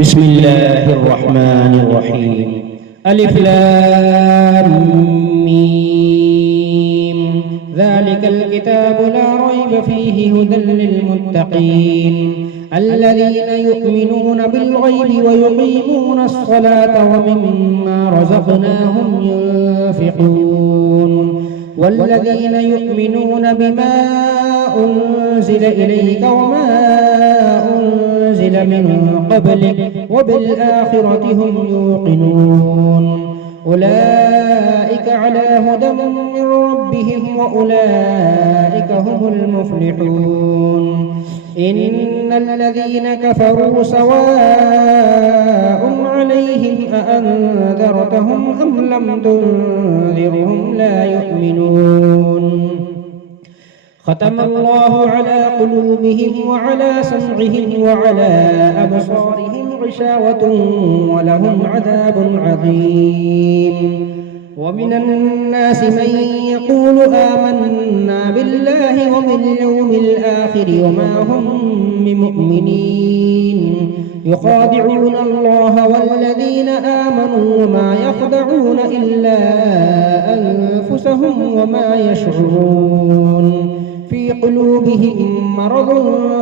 بسم الله الرحمن الرحيم. ألف لام ميم. ذلك الكتاب لا ريب فيه هدى للمتقين الذين يؤمنون بالغيب ويقيمون الصلاة ومما رزقناهم ينفقون والذين يؤمنون بما أنزل إليك وما أنزل من قبلك وبالآخرة هم يوقنون أولئك على هدى من ربهم وأولئك هم المفلحون. إن الذين كفروا سواء عليهم أأنذرتهم أم لم تنذرهم لا يؤمنون. ختم الله على قلوبهم وعلى سمعهم وعلى أبصارهم غشاوة ولهم عذاب عظيم. ومن الناس من يقول آمنا بالله وباليوم الآخر وما هم بمؤمنين يخادعون الله والذين آمنوا وما يخدعون إلا أنفسهم وما يشعرون. في قلوبهم مرض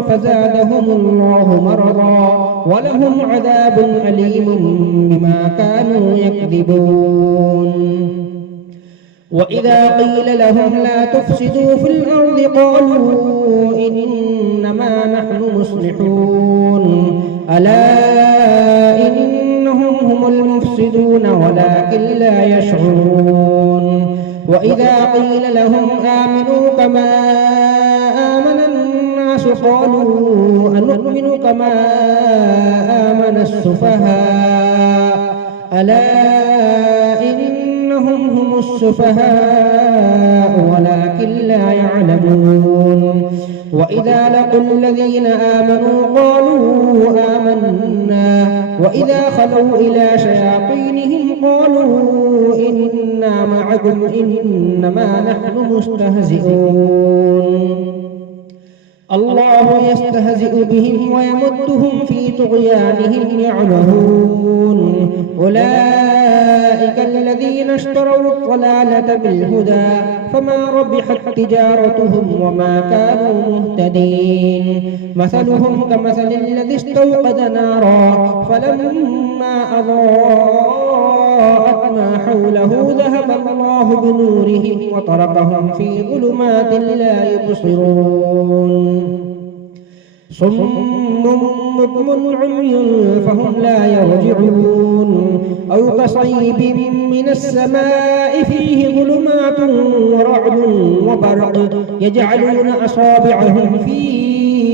فزادهم الله مرضا ولهم عذاب أليم بما كانوا يكذبون. وإذا قيل لهم لا تفسدوا في الأرض قالوا إنما نحن مصلحون ألا إنهم هم المفسدون ولكن لا يشعرون. وإذا قيل لهم آمنوا كما آمن الناس قالوا أنؤمن كما آمن السفهاء ألا إنهم هم السفهاء ولكن لا يعلمون. وإذا لقوا الذين آمنوا قالوا آمنا وإذا خلوا إلى شياطينهم قالوا إنا معكم إنما نحن مستهزئون. الله يستهزئ بهم ويمدهم في طغيانهم يعمهون. أولئك الذين اشتروا الضلالة بالهدى فما ربحت تجارتهم وما كانوا مهتدين. مثلهم كمثل الذي استوقد نارا فلما أضاءت ما حوله ذهب الله بنورهم وتركهم في ظلمات لا يبصرون. صم بكم عمي فهم لا يرجعون. أو كصيب من السماء فيه ظلمات ورعد وبرق يجعلون أصابعهم في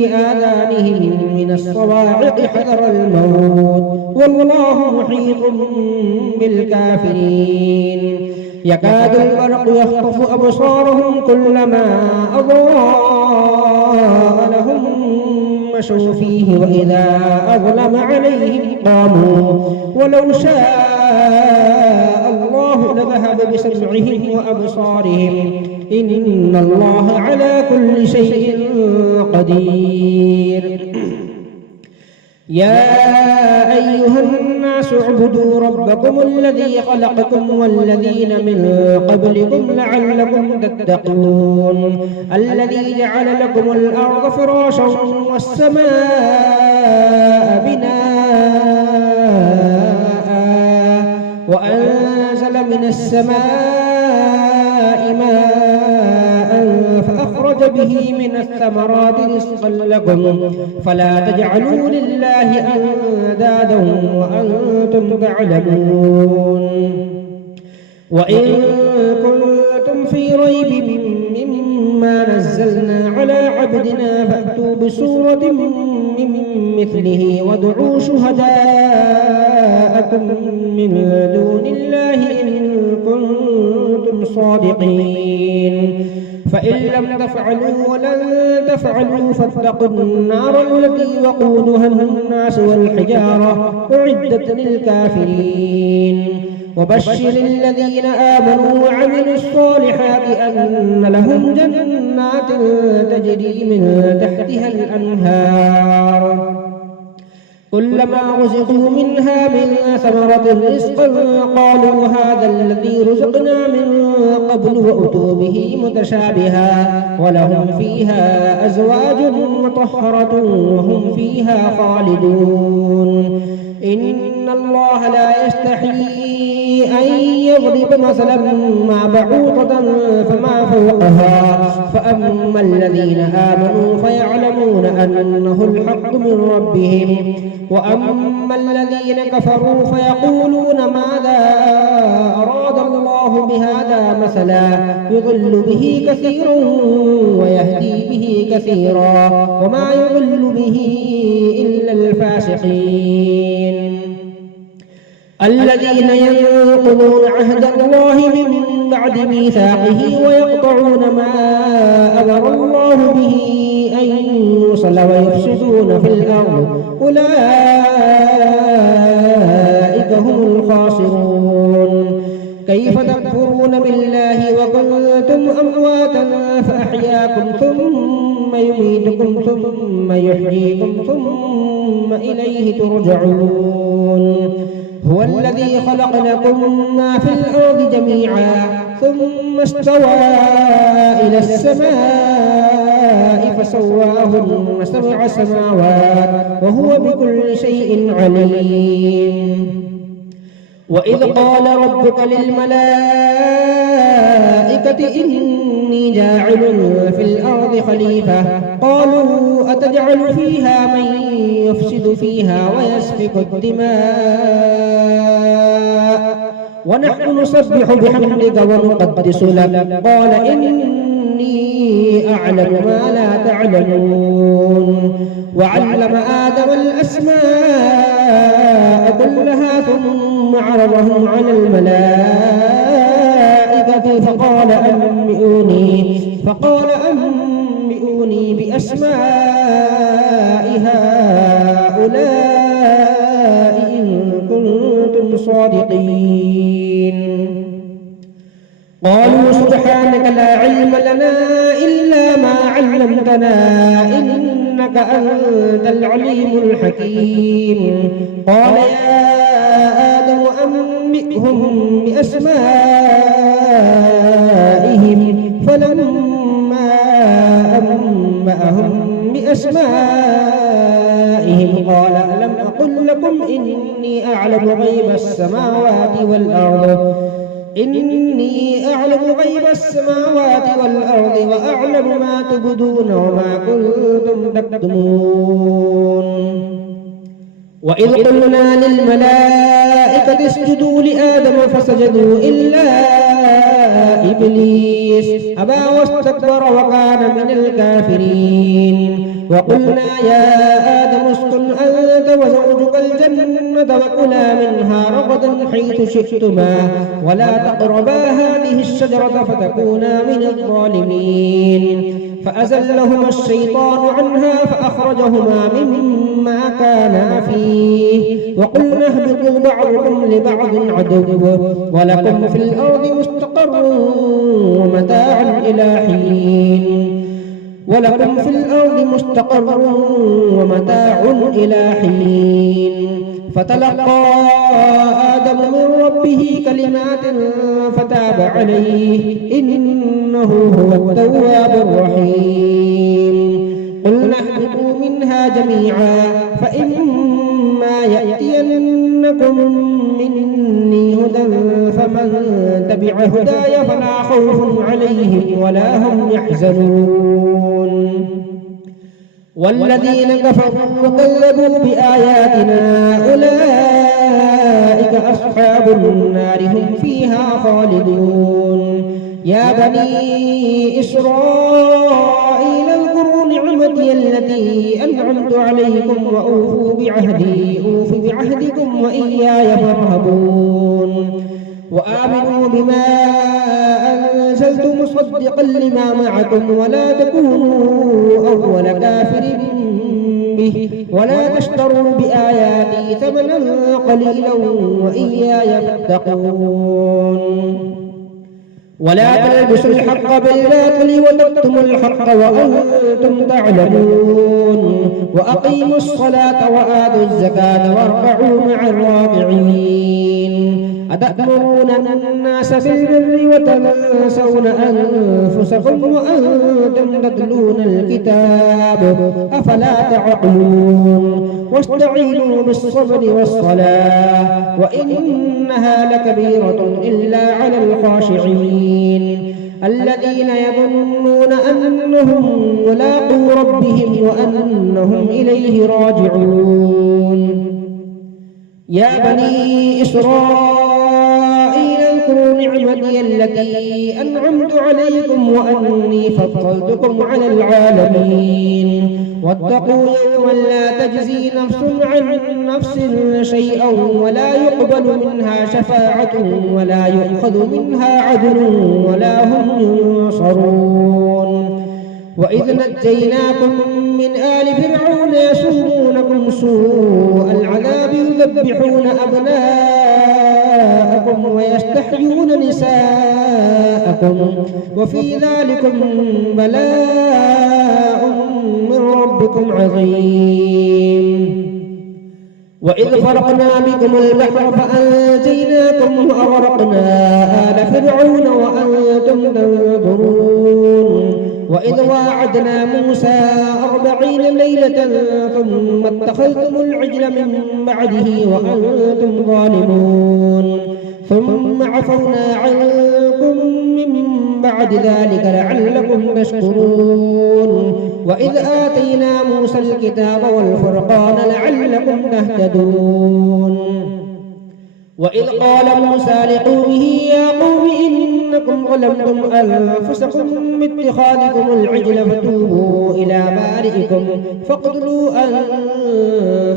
آذانهم من الصواعق حذر الموت والله محيط بالكافرين. يكاد البرق يخطف أبصارهم كلما أضاء لهم مشوا فيه وإذا أظلم عليهم قاموا ولو شاء الله لذهب بسمعهم وأبصارهم إن الله على كل شيء قدير. يا أيها الناس اعبدوا ربكم الذي خلقكم والذين من قبلكم لعلكم تتقون الذي جعل لكم الأرض فراشا والسماء بناء وأنزل من السماء ماء فأخرج به من الثمرات رزقا لكم فلا تجعلوا لله أندادا وأنتم تعلمون. وإن كنتم في ريب مما نزلنا على عبدنا فأتوا بسورة من مثله وادعوا شهداءكم من دون الله إن كنتم صادقين. فإن لم تفعلوا ولن تفعلوا فاتقوا النار التي وقودها الناس والحجارة أعدت للكافرين. وبشر الذين آمنوا وعملوا الصالحات أن لهم جنات تجري من تحتها الأنهار كلما رزقوا منها من ثمرة رزقا قالوا هذا الذي رزقنا من قبل وأتوا به متشابها ولهم فيها أزواج مطهرة وهم فيها خالدون إن الله لا يستحيي أن يضرب مثلا ما بعوضة فما فوقها فأما الذين آمنوا فيعلمون أنه الحق من ربهم وأما الذين كفروا فيقولون ماذا أراد الله بهذا مثلا يضل به كثيرا ويهدي به كثيرا وما يضل به إلا الفاسقين الذين ينقضون عهد الله من بعد ميثاقه ويقطعون ما أمر الله به أن يوصل ويفسدون في الأرض أولئك هم الخاسرون كيف تكفرون بالله وكنتم أمواتا فأحياكم ثم يميتكم ثم يحييكم ثم إليه ترجعون هو الذي خلق لكم ما في الأرض جميعا ثم استوى إلى السماء فسواهن 7 سماوات وهو بكل شيء عليم وإذ قال ربك للملائكة إني جاعل في الأرض خليفة قالوا أتجعل فيها من يفسد فيها ويسفك الدماء ونحن نسبح بحمدك ونقدس لك قال إني أعلم ما لا تعلمون وعلم آدم الأسماء كلها ثم عرضهم على الملائكة فقال أنبئوني بأسماء هؤلاء إن كنتم صادقين قالوا سبحانك لا علم لنا إلا ما علمتنا إنك أنت العليم الحكيم قال يا آدم أنبئهم بأسمائهم فلما أنبأهم بأسمائهم قال ألم أقل لكم إني أعلم غيب السماوات والأرض وأعلم ما تبدون وما كنتم تكتمون وإذ قلنا للملائكة اسجدوا لآدم فسجدوا إلا إبليس أبى واستكبر وكان من الكافرين وقلنا يا آدم اسكن أنت وزوجك الجنة وكلا منها رغدا حيث شئتما ولا تقربا هذه الشجرة فتكونا من الظالمين فأزلهما الشيطان عنها فأخرجهما مما كانا فيه وقلنا اهبطوا بعضكم لبعض عدو ولكم في الأرض مستقر ومتاع إلى حين فتلقى آدم من ربه كلمات فتاب عليه إنه هو التواب الرحيم قلنا اهبطوا منها جميعا فإما يأتينكم مني هدى فمن تبع هداي فلا خوف عليهم ولا هم يحزنون والذين كفروا وكذبوا بآياتنا أولئك أصحاب النار هم فيها خالدون يا بني إسرائيل اذكروا نعمتي التي أنعمت عليكم وأوفوا بعهدي أوف بعهدكم وإياي فارهبون وآمنوا بما أنزلت مصدقا لما معكم ولا تكونوا أول كافر به ولا تشتروا بآياتي ثمنا قليلا وإياي فاتقون ولا تلبسوا الحق بالباطل وتكتموا الحق وأنتم تعلمون وأقيموا الصلاة وآتوا الزكاة واركعوا مع الراكعين أتأمرون الناس بالبر وتنسون أنفسكم وأنتم تتلون الكتاب أفلا تعقلون واستعينوا بالصبر والصلاة وإنها لكبيرة إلا على الخاشعين الذين يظنون أنهم ملاقو ربهم وأنهم إليه راجعون يا بني إسرائيل اذكروا نعمتي التي أنعمت عليكم وأني فضلتكم على العالمين واتقوا يوما لا تجزي نفس عن نفس شيئا ولا يقبل منها شفاعة ولا يؤخذ منها عدل ولا هم ينصرون وإذ نجيناكم من آل فرعون يسومونكم سوء العذاب يذبحون أبناءكم ويستحيون نساءكم وفي ذلكم بلاء من ربكم عظيم وإذ فرقنا بكم البحر فأنجيناكم وأغرقنا آل فرعون وأنتم تنظرون وإذ واعدنا موسى 40 ليلة ثم اتخذتم العجل من بعده وأنتم ظالمون ثم عفونا عنكم من بعد ذلك لعلكم تشكرون وإذ آتينا موسى الكتاب والفرقان لعلكم تهتدون وإذ قال موسى لقومه يا قوم إنكم ظلمتم أنفسكم باتخاذكم العجل فتوبوا إلى بارئكم فاقتلوا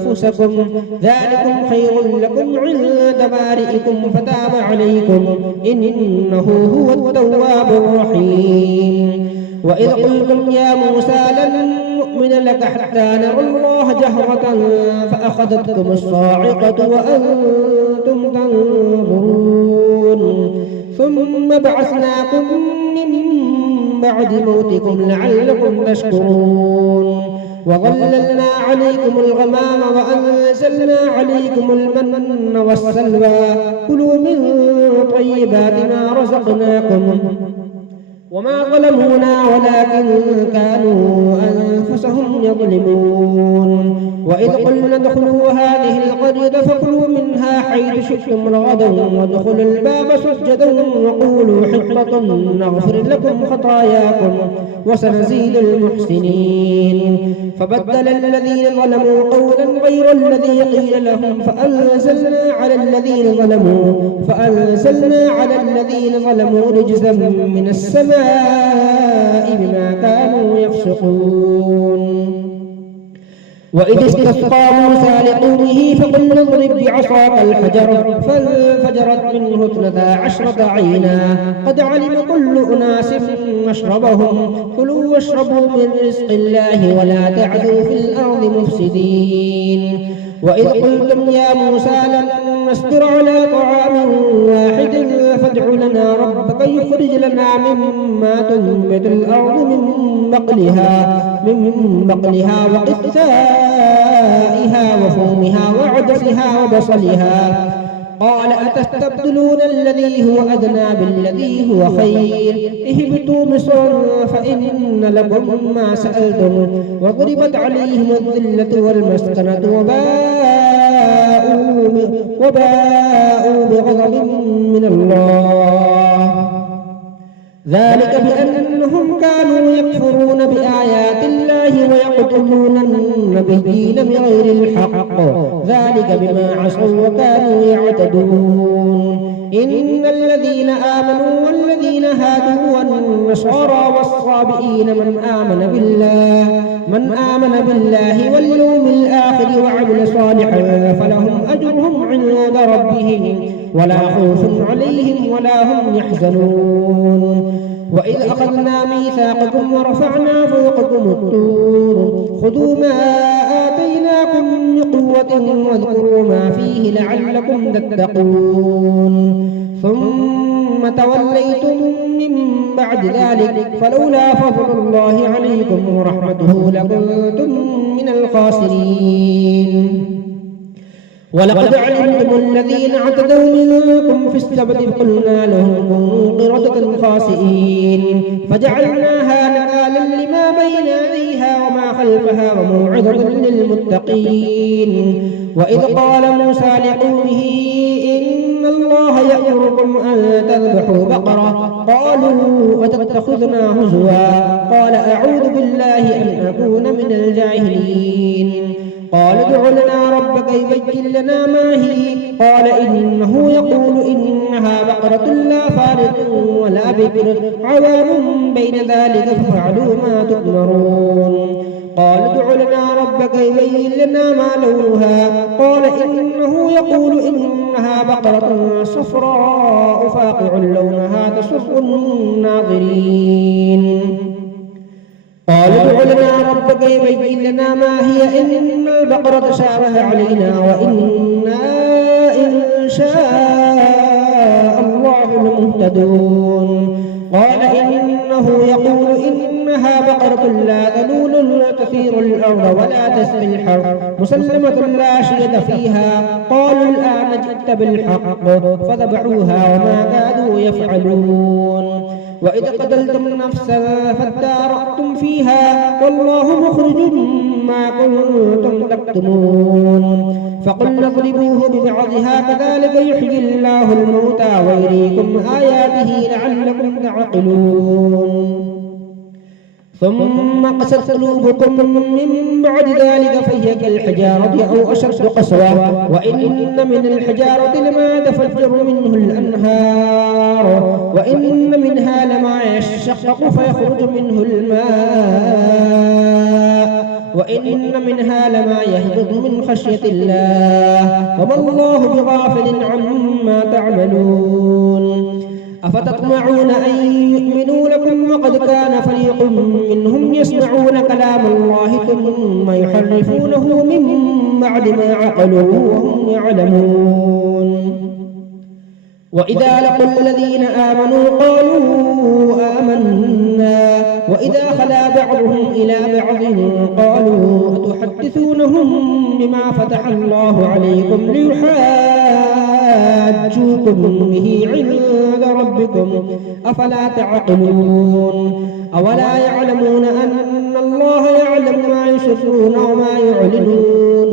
أنفسكم ذلكم خير لكم عند بارئكم فتاب عليكم إنه هو التواب الرحيم وإذ قلتم يا موسى لن نؤمن لك حتى نرى الله جهرة فأخذتكم الصاعقة وأنتم تنظرون ثم بعثناكم من بعد موتكم لعلكم تشكرون وظللنا عليكم الغمام وأنزلنا عليكم المن والسلوى كلوا من طيبات ما رزقناكم وما ظلمونا ولكن كانوا أنفسهم يظلمون وإذ قلنا ادخلوا هذه القرية فكلوا منها حيث شئتم رغدا وادخلوا الباب سجدا وقولوا حطة نغفر لكم خطاياكم وسنزيد المحسنين فبدل الذين ظلموا قولا غير الذي قيل لهم فأنزلنا على الذين ظلموا رجزا من السماء بما كانوا يفسقون وإذ استسقى موسى لقومه فقلنا اضرب بعصاك الحجر فانفجرت منه 12 عينا قد علم كل أناس مشربهم كلوا واشربوا من رزق الله ولا تعثوا في الأرض مفسدين وإذ قلتم يا موسى لن نصبر على طعام واحد فادع لنا ربك يخرج لنا مما تنبت الأرض من بقلها وقثائها وفومها وعدسها وبصلها قال أتستبدلون الذي هو أدنى بالذي هو خير اهبطوا مصرا فإن لكم ما سألتم وضربت عليهم الذلة والمسكنة وباءوا بغضب من الله ذلك بأنهم كانوا يكفرون بآيات الله ويقتلون النبيين بغير الحق ذلك بما عصوا وكانوا يعتدون إن الذين آمنوا والذين هادوا والنصارى والصابئين من آمن بالله واليوم الآخر وعمل صالحا فلهم أجرهم عند ربهم ولا خوف عليهم ولا هم يحزنون وإذ أخذنا ميثاقكم ورفعنا فوقكم الطور خذوا ما آتيناكم بقوة واذكروا ما فيه لعلكم تتقون ثم ثم توليتم من بعد ذلك فلولا فضل الله عليكم ورحمته لكنتم من الخاسرين. ولقد علمتم الذين اعتدوا منكم في السبت فقلنا لهم كونوا قردة خاسئين فجعلناها نكالا لما بين يديها وما خلفها وموعظة للمتقين. وإذ قال موسى لقومه إن الله يأمركم أن تذبحوا بقرة قالوا أتتخذنا هزوا قال أعوذ بالله أن أكون من الجاهلين. قال ادع لنا ربك يبين لنا ما هي قال إنه يقول إنها بقرة لا فارض ولا بكر عوان بين ذلك فافعلوا ما تؤمرون. قال ادع لنا ربك يبين لنا ما لونها قال إنه يقول إنها بقرة صفراء فاقع لونها تسر الناظرين. قال ادع لنا ربك يبين لنا ما هي إن البقرة شابه علينا وإنا إن شاء الله لمهتدون. قال إنه يقول إنها بقرة لا ذلول تثير الأرض ولا تسقي الحرث مسلمة لا شية فيها قالوا الآن جئت بالحق فذبحوها وما كادوا يفعلون. وإذ قتلتم نفسا فادارأتم فيها والله مخرج ما كنتم تكتمون. فقلنا اضربوه ببعضها كذلك يحيي الله الموتى ويريكم آياته لعلكم تعقلون. ثم قست قلوبكم من بعد ذلك فهي كالحجارة أو أشد قسوة وإن من الحجارة لما تفجر منه الأنهار وإن منها لما يشقق فيخرج منه الماء وإن منها لما يهبط من خشية الله وما الله بغافل عما تعملون. أفتطمعون أن يؤمنوا لكم وقد كان فريق منهم يسمعون كلام الله ثم يحرفونه من بعد ما عقلوه وهم يعلمون. وإذا لقوا الذين آمنوا قالوا آمنا وإذا خلا بعضهم إلى بعض قالوا أتحدثونهم بما فتح الله عليكم ليحاجوكم به عند ربكم أفلا تعقلون. أولا يعلمون أن الله يعلم ما يسرون وما يعلنون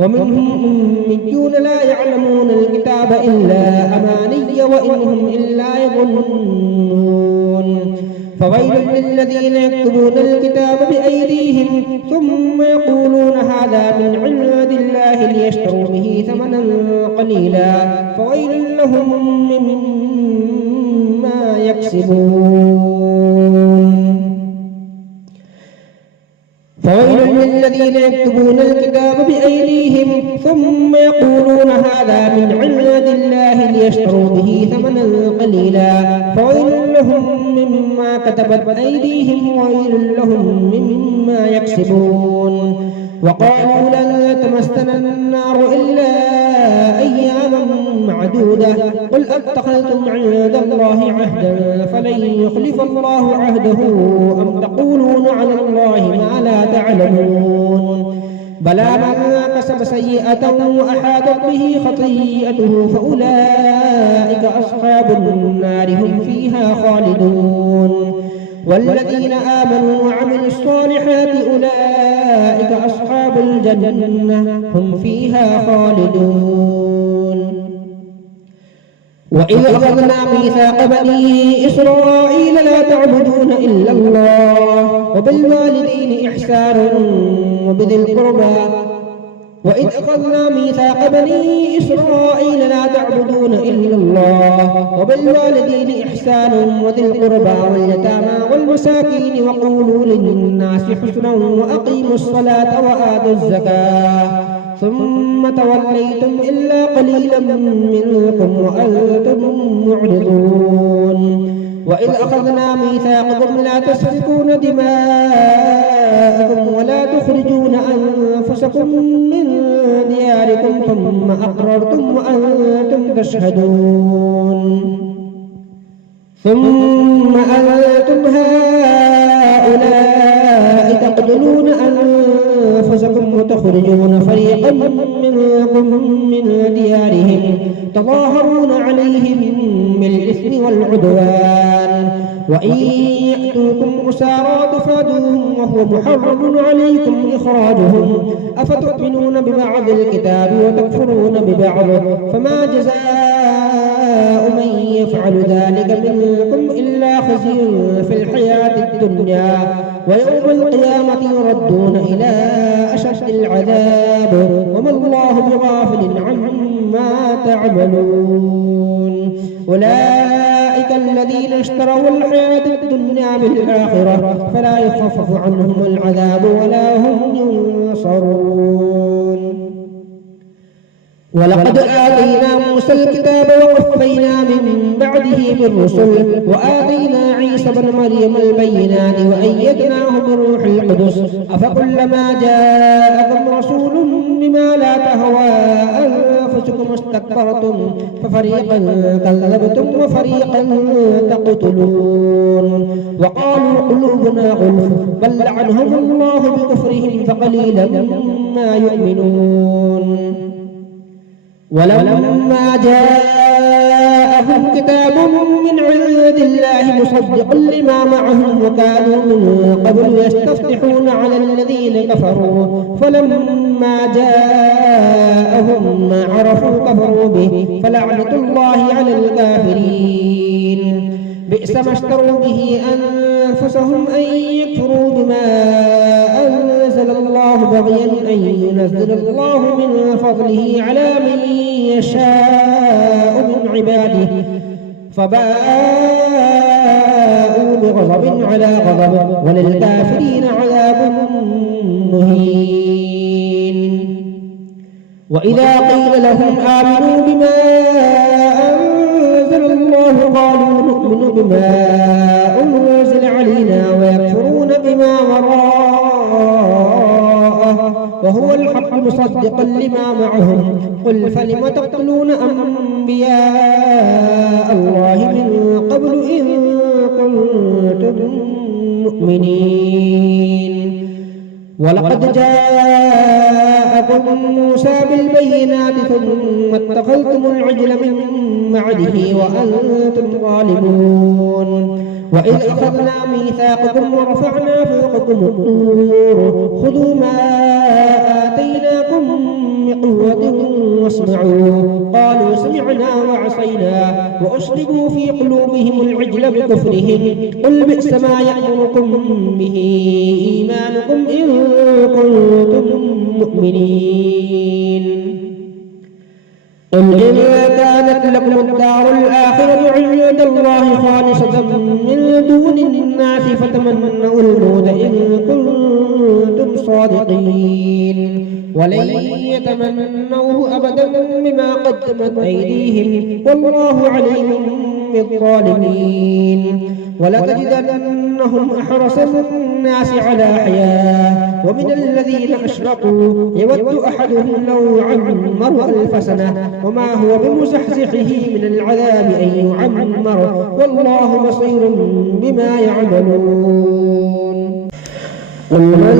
ومنهم أميون لا يعلمون الكتاب إلا أماني وإنهم إلا يظنون. فويل للذين يكتبون الكتاب بأيديهم ثم يقولون هذا من عند الله ليشتروا به ثمنا قليلا فويل لهم مما يكسبون. فويل للذين يكتبون الكتاب بأيديهم ثم يقولون هذا من عند الله ليشتروا به ثمنا قليلا فويل لهم مما كتبت أيديهم وويل لهم مما يكسبون. وقالوا لن تمسنا النار إلا أياما معدودة قل أتخذتم عند الله عهدا فلن يخلف الله عهده أم تقولون على الله ما لا تعلمون. بلى من كسب سيئة وأحاطت به خطيئته فأولئك أصحاب النار هم فيها خالدون. والذين آمنوا وعملوا الصالحات أولئك أصحاب الجنة هم فيها خالدون. وإذ أخذنا ميثاق بني إسرائيل لا تعبدون إلا الله وبالوالدين إحسانا وبذي القربى وإذ أخذنا ميثاق بني إسرائيل لا تعبدون إلا الله وبالوالدين إحسانا وذي القربى واليتامى والمساكين وقولوا للناس حسنا وأقيموا الصلاة وآتوا الزكاة ثم توليتم إلا قليلا منكم وأنتم معرضون. وإذ أخذنا ميثاقكم لا تسفكون دماءكم ولا تخرجون أنفسكم من دياركم ثم أقررتم وأنتم تشهدون. ثم أنتم هؤلاء تقتلون أنفسكم وتخرجون فريقا منكم من ديارهم تظاهرون عليهم بالإثم والعدوان وإن يأتوكم أسارى تفادوهم وهو محرم عليكم إخراجهم أفتؤمنون ببعض الكتاب وتكفرون ببعض فما جزاء من يفعل ذلك منكم إلا خزي في الحياة الدنيا ويوم القيامة يردون إلى أشد العذاب وما الله بغافل عما تعملون أولئك الذين اشتروا الحياة الدنيا بالآخرة فلا يخفف عنهم العذاب ولا هم ينصرون ولقد آتينا موسى الكتاب وقفينا من بعده بالرسل وآتينا عيسى بن مريم البينات وأيدناه بروح القدس أفكلما جاءكم رسول بما لا تهوى أنفسكم استكبرتم ففريقا كذبتم وفريقا تقتلون وقالوا قلوبنا غلف بل لعنهم الله بكفرهم فقليلا ما يؤمنون ولما جاءهم كتاب من عند الله مصدق لما معهم وكانوا من قبل يستفتحون على الذين كفروا فلما جاءهم ما عرفوا كفروا به فلعنة الله على الكافرين بئس ما اشتروا به أنفسهم أن يكفروا بما أنزل الله بغيا أن ينزل الله من فضله على من يشاء من عباده فباءوا بغضب على غضب وللكافرين عذاب مهين وإذا قيل لهم آمنوا بما أنزل الله قالوا نؤمن بما أنزل علينا ويكفرون بما وراءه وهو الحق مصدقا لما معهم قل فلم تقتلون أنبياء الله من قبل إن كنتم مؤمنين ولقد جاءكم موسى بالبينات ثم اتخذتم العجل من بعده وأنتم ظالمون وإذ أخذنا ميثاقكم ورفعنا فوقكم الطور خذوا ما آتيناكم بقوة واسمعوا قالوا سمعنا وعصينا وأشربوا في قلوبهم العجل بكفرهم قل بئس ما يأمركم به إيمانكم إن كنتم مؤمنين قل إن كانت لكم الدار الآخرة عند الله خالصة من دون الناس فتمنوا الموت إن كنتم صادقين ولن يتمنوه أبدا بما قدمت أيديهم والله عليم بالظالمين ولتجدنهم أحرص الناس على حياة ومن الذين أشركوا يود أحدهم لو يعمر 1000 سنة وما هو بمزحزحه من العذاب أن يعمر والله بصير بما يعملون قل من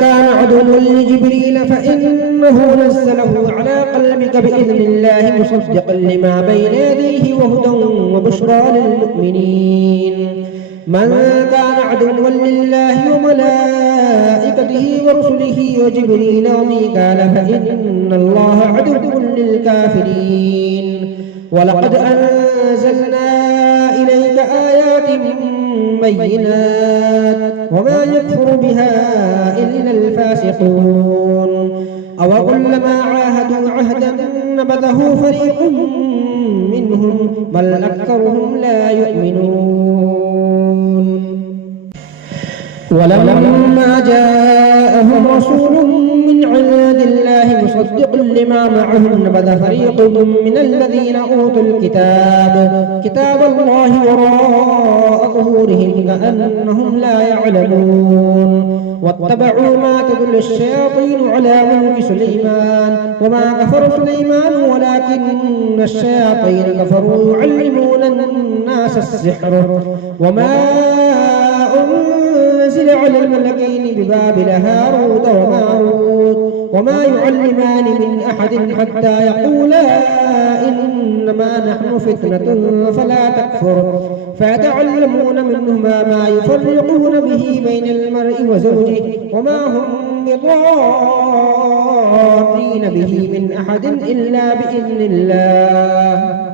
كان عدوا لجبريل فإنه نزله على قلبك بإذن الله مصدقا لما بين يديه وهدى وبشرى للمؤمنين من كان عدوا لله وملائكته ورسله وجبريل وميكال فإن الله عدو للكافرين ولقد أنزلنا إليك آيات بينات وما يكفر بها إلا الفاسقون أوكلما عاهدوا عهدا نبذه فريق منهم بل أكثرهم لا يؤمنون ولما جاءهم رسول من عند الله مصدق لما معهم نبذ فريق من الذين أوتوا كتاب الله وراء ظهورهم كأنهم لا يعلمون واتبعوا ما تتلو الشياطين على ملك سليمان وما كفر سليمان ولكن الشياطين كفروا يعلمون الناس السحر وما أنزل على الملكين ببابل هاروت وماروت وما يعلمان من أحد حتى يقولا إنما نحن فتنة فلا تكفر فيتعلمون منهما ما يفرقون به بين المرء وزوجه وما هم بضارين به من أحد إلا بإذن الله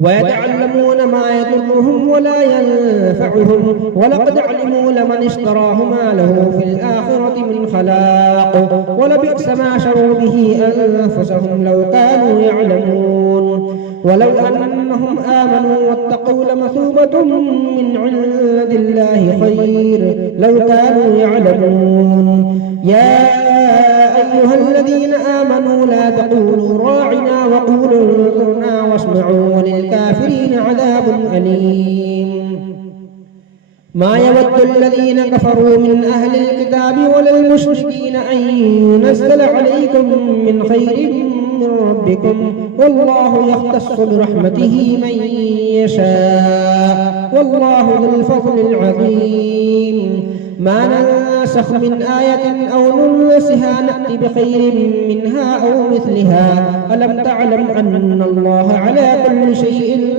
ويتعلمون ما يضرهم ولا ينفعهم ولقد علموا لمن اشتراه ما له في الآخرة من خلاق ولبئس ما شروا به أنفسهم لو كانوا يعلمون ولو أنهم آمنوا واتقوا لمثوبة من عند الله خير لو كانوا يعلمون يا أيها الذين آمنوا لا تقولوا راعنا وقولوا انظرنا واسمعوا وللكافرين عذاب أليم ما يود الذين كفروا من أهل الكتاب ولا المشركين أن ينزل عليكم من خير من ربكم والله يختص برحمته من يشاء والله ذو الفضل العظيم ما ننسخ من آية أو ننسها نأتي بخير منها أو مثلها ألم تعلم أن الله على كل شيء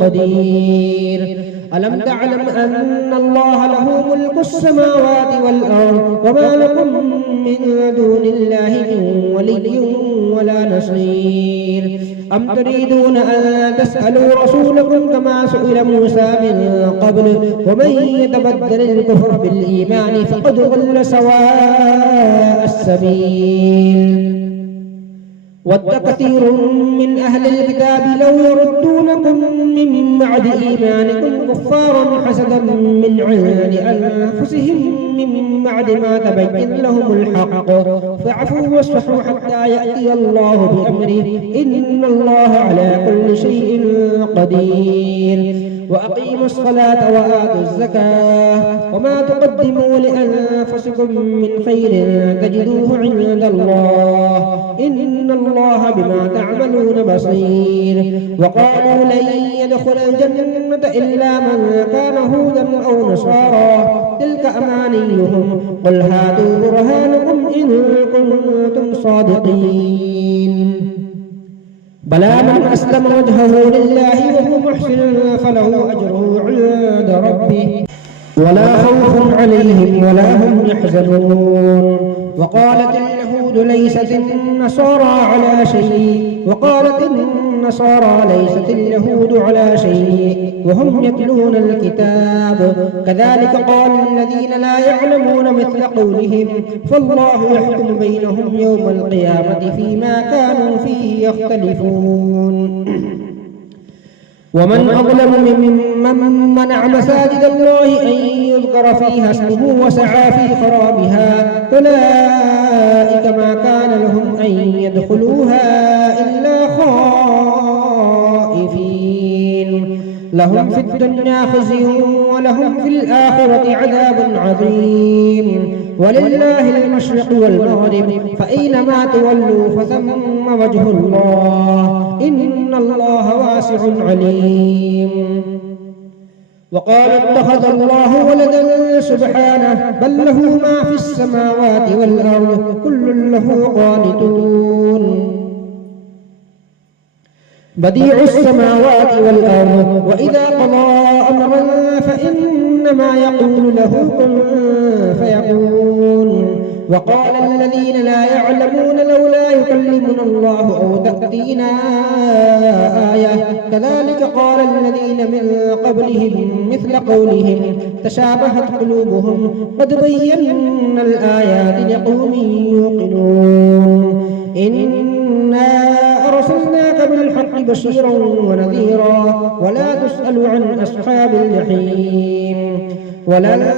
قدير ألم تعلم أن الله له ملك السماوات والأرض وما لكم من دون الله من ولي ولا نصير أم تريدون أن تسألوا رسولكم كما سئل موسى من قبل ومن يتبدل الكفر بالإيمان فقد ضل سواء السبيل ود كثير من أهل الكتاب لو يردونكم من بعد إيمانكم كفارا حسدا من عند أنفسهم من بعد ما تبين لهم الحق فاعفوا واصفحوا حتى يأتي الله بأمره إن الله على كل شيء قدير وأقيموا الصلاة وآتوا الزكاة وما تقدموا لأنفسكم من خير تجدوه عند الله إن الله بما تعملون بصير وقالوا لن يدخل الجنة إلا من كان هودا أو نصارى تلك أمانيهم قل هاتوا برهانكم إن كنتم صادقين بلى من أسلم وجهه لله وهو محسن فله أجره عند ربه ولا خوف عليهم ولا هم يحزنون وقالت اليهود ليست النصارى على شيء وقالت النصارى ليست اليهود على شيء وهم يتلون الكتاب كذلك قال الذين لا يعلمون مثل قولهم فالله يحكم بينهم يوم القيامة فيما كانوا فيه يختلفون ومن أظلم ممن منع مساجد الله أن يذكر فيها اسمه وسعى في خرابها أولئك ما كان لهم أن يدخلوها إلا خائفين لهم في الدنيا خزي ولهم في الآخرة عذاب عظيم ولله المشرق والمغرب فأينما تولوا فثم وجه الله إن الله واسع عليم وقال اتخذ الله ولدا سبحانه بل له ما في السماوات والأرض كل له قانتون بديع السماوات والأرض وإذا قضى أمرا فإنما يقول له كن فيكون وقال الذين لا يعلمون لولا يكلمنا الله أو تأتينا آية كذلك قال الذين من قبلهم مثل قولهم تشابهت قلوبهم قد بينا الآيات لقوم يوقنون إنا أرسلناك بالحق بشيرا ونذيرا ولا تسأل عن أصحاب الجحيم ولن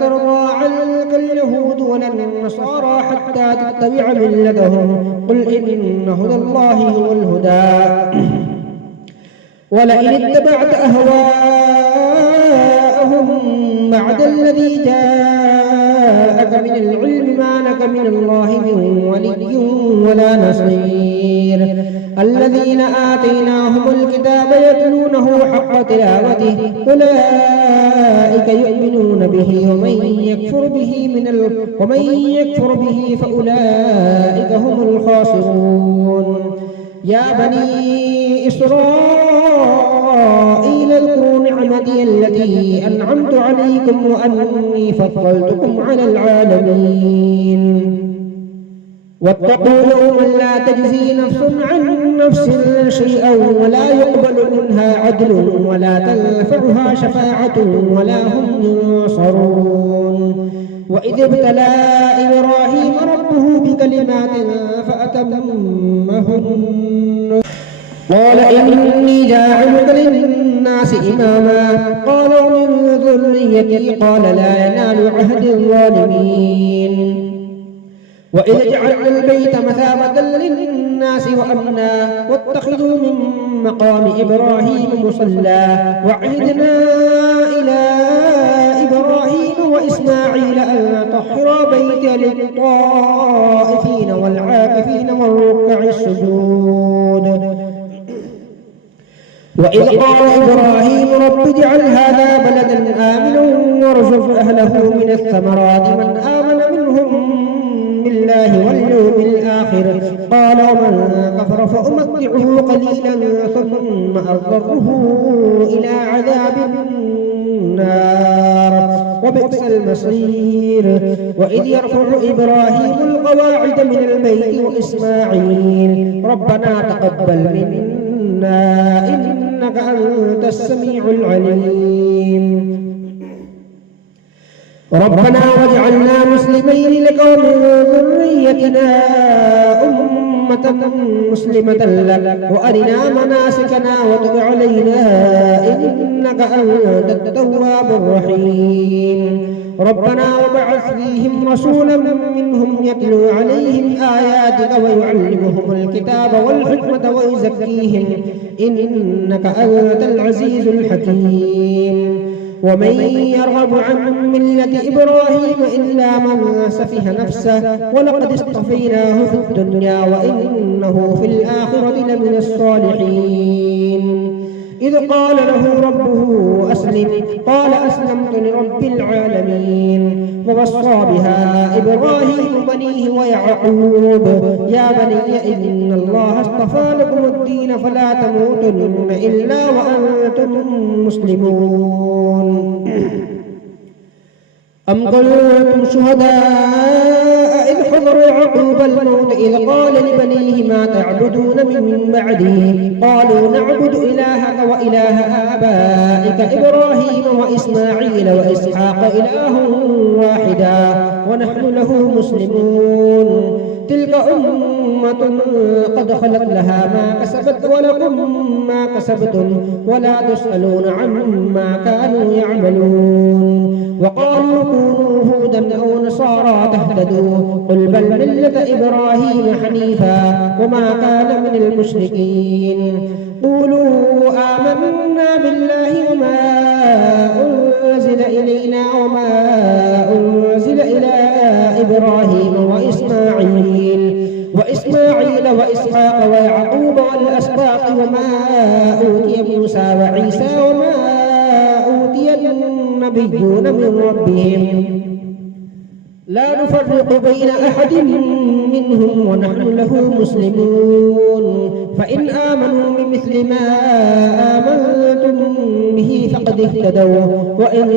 ترضى عنك اليهود ولا النصارى حتى تتبع ملتهم قل إن هدى الله هو الهدى ولئن اتبعت أهواءهم بعد الذي جاءك من العلم ما لك من الله من ولي ولا نصير الذين آتيناهم الكتاب يتلونه حق تلاوته أولئك يؤمنون به ومن يكفر به فأولئك هم الخاسرون يا بني إسرائيل اذكروا نعمتي التي أنعمت عليكم وأني فضلتكم على العالمين واتقوا يوما لا تجزي نفس عن نفس شيئا ولا يقبل منها عدل ولا تنفعها شفاعة ولا هم ينصرون وإذ ابتلى إبراهيم ربه بكلمات فأتمهن قال إني جاعلك للناس إماما قال ومن ذريتي قال لا ينال عهد الظالمين وإذ جعلنا البيت مثابة للناس وأمنا واتخذوا من مقام إبراهيم مصلى وعهدنا إلى إبراهيم وإسماعيل أن طهرا بيتي للطائفين والعاكفين والركع السجود وإذ قال إبراهيم رب اجعل هذا بلدا آمنا وارزق أهله من الثمرات من آمن منهم بالله واليوم الآخر قال ومن كفر فأمتعه قليلا ثم أضطره إلى عذاب النار وبئس المصير وإذ يرفع إبراهيم القواعد من البيت وإسماعيل ربنا تقبل منا إنك أنت السميع العليم ربنا واجعلنا مسلمين لك ومن ذريتنا أمة مسلمة لك وأرنا مناسكنا وتب علينا إنك أنت التواب الرحيم ربنا وبعث فيهم رسولا منهم يتلو عليهم آياتك ويعلمهم الكتاب والحكمة ويزكيهم إنك أنت العزيز الحكيم ومن يرغب عن ملة إبراهيم إلا من سفه نفسه ولقد اصطفيناه في الدنيا وإنه في الآخرة لمن الصالحين إذ قال له ربه أسلم قال أسلمت لرب العالمين ووصى بها إبراهيم بنيه ويعقوب يا بني إن الله اصطفى لكم الدين فلا تموتن إلا وأنتم مسلمون أم كنتم شهداء إذ حضر يعقوب الموت إذ قال لبنيه ما تعبدون من بعدي قالوا نعبد إلهك وإله آبائك إبراهيم وإسماعيل وإسحاق إله واحدا ونحن له مسلمون تلك أمة قد خلت لها ما كسبت ولكم ما كسبتم ولا تسألون عما كانوا يعملون وقالوا كونوا هودا أو نصارى تهتدوا قل بل ملة إبراهيم حنيفا وما كان من المشركين قولوا آمنا بالله وما أنزل إلينا وما أنزل إلى إبراهيم وإسماعيل وإسحاق ويعقوب والأسباط وما أوتي موسى وعيسى وما أوتي النبيون من ربهم لا نفرق بين أحد منهم ونحن له مسلمون فإن آمنوا بمثل ما آمنتم به فقد اهتدوا وإن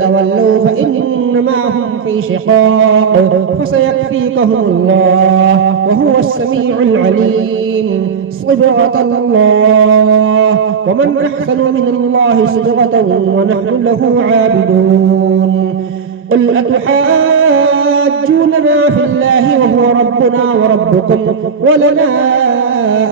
تولوا فإنما هم في شقاق فسيكفيكهم الله وهو السميع العليم صبغة الله ومن أحسن من الله صبغة ونحن له عابدون قل أتحاجوننا في الله وهو ربنا وربكم ولنا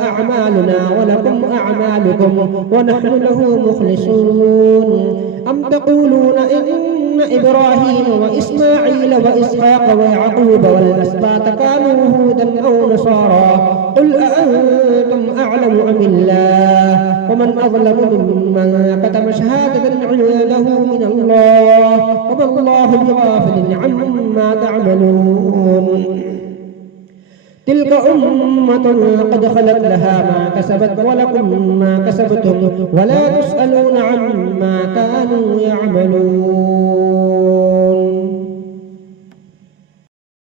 أعمالنا ولكم أعمالكم ونحن له مخلصون أم تقولون إن إبراهيم وإسماعيل وإسحاق ويعقوب والأسباط كانوا هودا أو نصارى قل أأنتم أعلم أم الله ومن أظلم ممن كتم شهادة عنده من الله وما الله بغافل عما تعملون تلك أمة قد خلت لها ما كسبت ولكم ما كسبتم ولا تسألون عما كانوا يعملون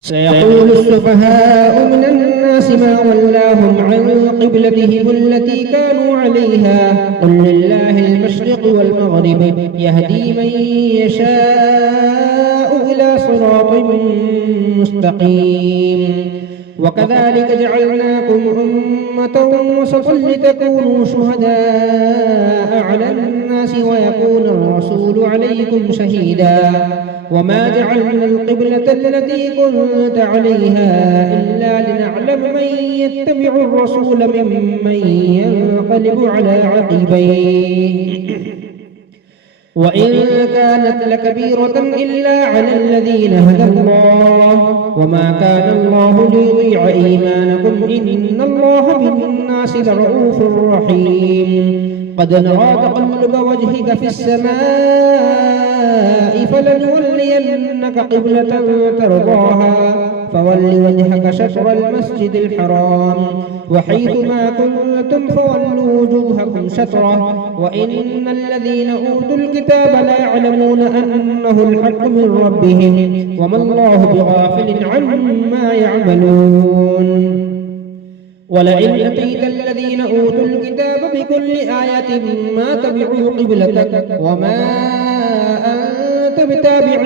سيقول السفهاء من الناس ما ولاهم عن قبلتهم التي كانوا عليها قل لله المشرق والمغرب يهدي من يشاء إلى صراط مستقيم وكذلك جعلناكم أمة وسطا لتكونوا شهداء على الناس ويكون الرسول عليكم شهيدا وما جعلنا القبلة التي كنت عليها إلا لنعلم من يتبع الرسول ممن ينقلب على عقبيه وإن كانت لكبيرة إلا على الذين هدى الله وما كان الله ليضيع إيمانكم إن الله بالناس لرؤوف رحيم قد نرى تقلب وجهك في السماء فلنولينك قبلة ترضاها فول وجهك شطر المسجد الحرام وحيث ما كنتم فولوا وجوهكم شطره وإن الذين أوتوا الكتاب لا يعلمون أنه الحق من ربهم وما الله بغافل عما يعملون ولئن أتيت الذين أوتوا الكتاب بكل آية ما تبعوا قبلتك وما أنت بتابع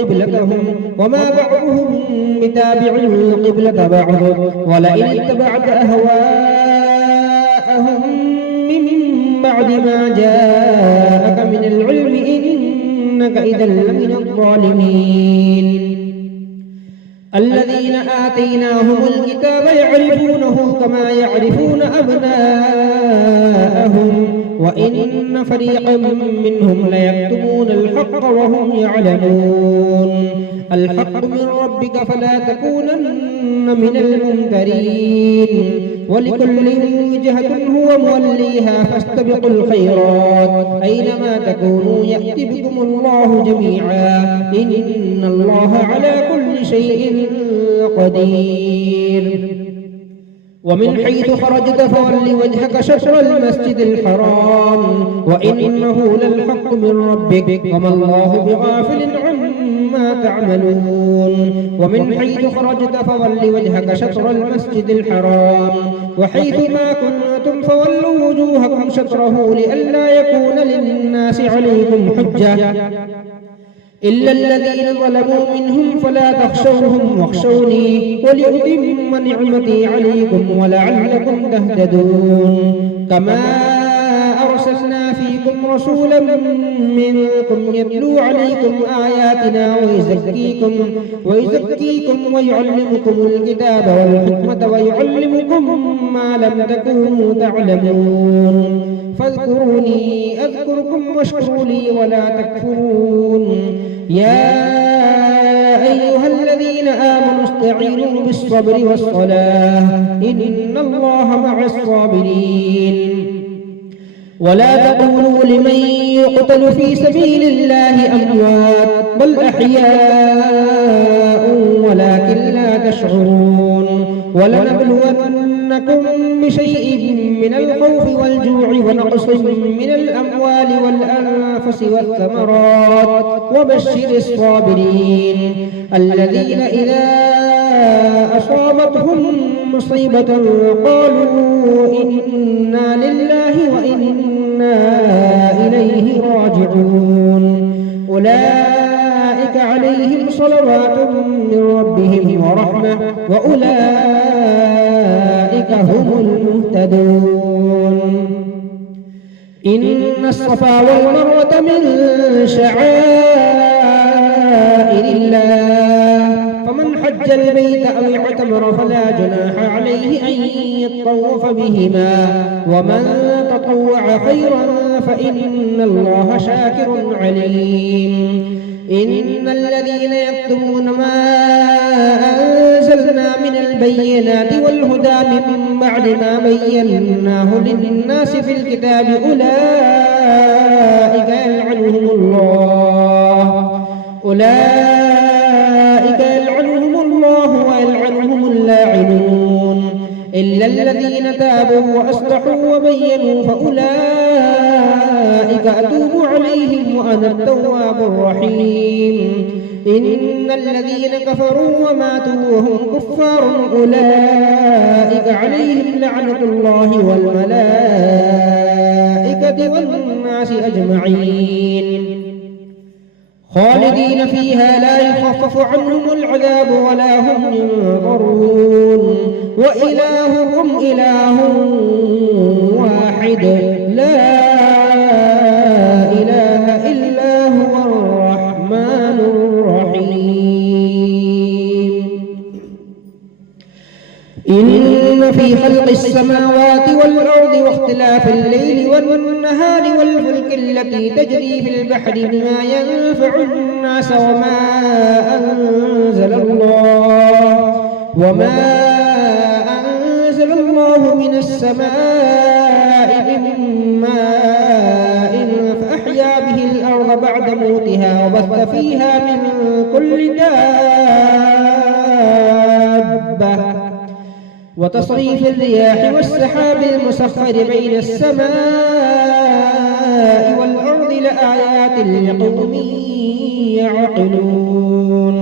قبلتهم وما بعضهم بتابع قبلة بعض ولئن اتبعت أهواءهم من بعد ما جاءك من العلم إنك إذا لمن الظالمين الذين آتيناهم الكتاب يعرفونه كما يعرفون أبناءهم وإن فريقا منهم ليكتمون الحق وهم يعلمون الحق من ربك فلا تكونن من الممترين ولكل وجهة هو موليها فاستبقوا الخيرات أينما تكونوا يأت بكم الله جميعا إن الله على كل شيء قدير ومن حيث خرجت فول وجهك شطر المسجد الحرام وإنه للحق من ربك وما الله بغافل عما تعملون ومن حيث خرجت فول وجهك شطر المسجد الحرام وحيث ما كنتم فولوا وجوهكم شطره لئلا يكون للناس عليكم حجة إلا الذين ظلموا منهم فلا تخشوهم واخشوني ولأتم نعمتي عليكم ولعلكم تهتدون كما أرسلنا فيكم رسولا منكم يتلو عليكم آياتنا ويزكيكم ويعلمكم الكتاب والحكمة ويعلمكم ما لم تكونوا تعلمون فاذكروني أذكركم واشكروا لي ولا تكفرون يا أيها الذين آمنوا استعينوا بالصبر والصلاة إن الله مع الصابرين ولا تقولوا لمن يقتل في سبيل الله أموات بل أحياء ولكن لا تشعرون ولنبلونكم بشيء من الخوف والجوع ونقص من الأموال والأنفس والثمرات وبشر الصابرين الذين إذا أصابتهم مصيبة قالوا إنا لله وإنا إليه راجعون أولئك عليهم صلوات من ربهم ورحمة وأولئك هم المهتدون إن الصفا والمروة من شعائر الله فمن حج البيت أو اعتمر فلا جناح عليه أن يطوف بهما ومن تطوع خيرا فإن الله شاكر عليم إن الذين يكتمون ما أنزلنا من البينات والهدى من بعد ما بيناه للناس في الكتاب أولئك يلعنهم الله ويلعنهم اللاعنون إلا الذين تابوا وأصلحوا وبينوا فأولئك أتوب عليهم وأنا التواب الرحيم إن الذين كفروا وماتوا وهم كفار أولئك عليهم لعنة الله والملائكة والناس أجمعين خالدين فيها لا يخفف عنهم العذاب ولا هم ينظرون وإلهكم إله واحد لا إله إلا هو الرحمن الرحيم إن في خلق السماوات والأرض واختلاف الليل والنهار والفلك التي تجري في البحر بما ينفع الناس وما أنزل الله من السماء من ماء فأحيا به الأرض بعد موتها وبث فيها من كل دابة وتصريف الرياح والسحاب المسخر بين السماء والأرض لآيات لقوم يعقلون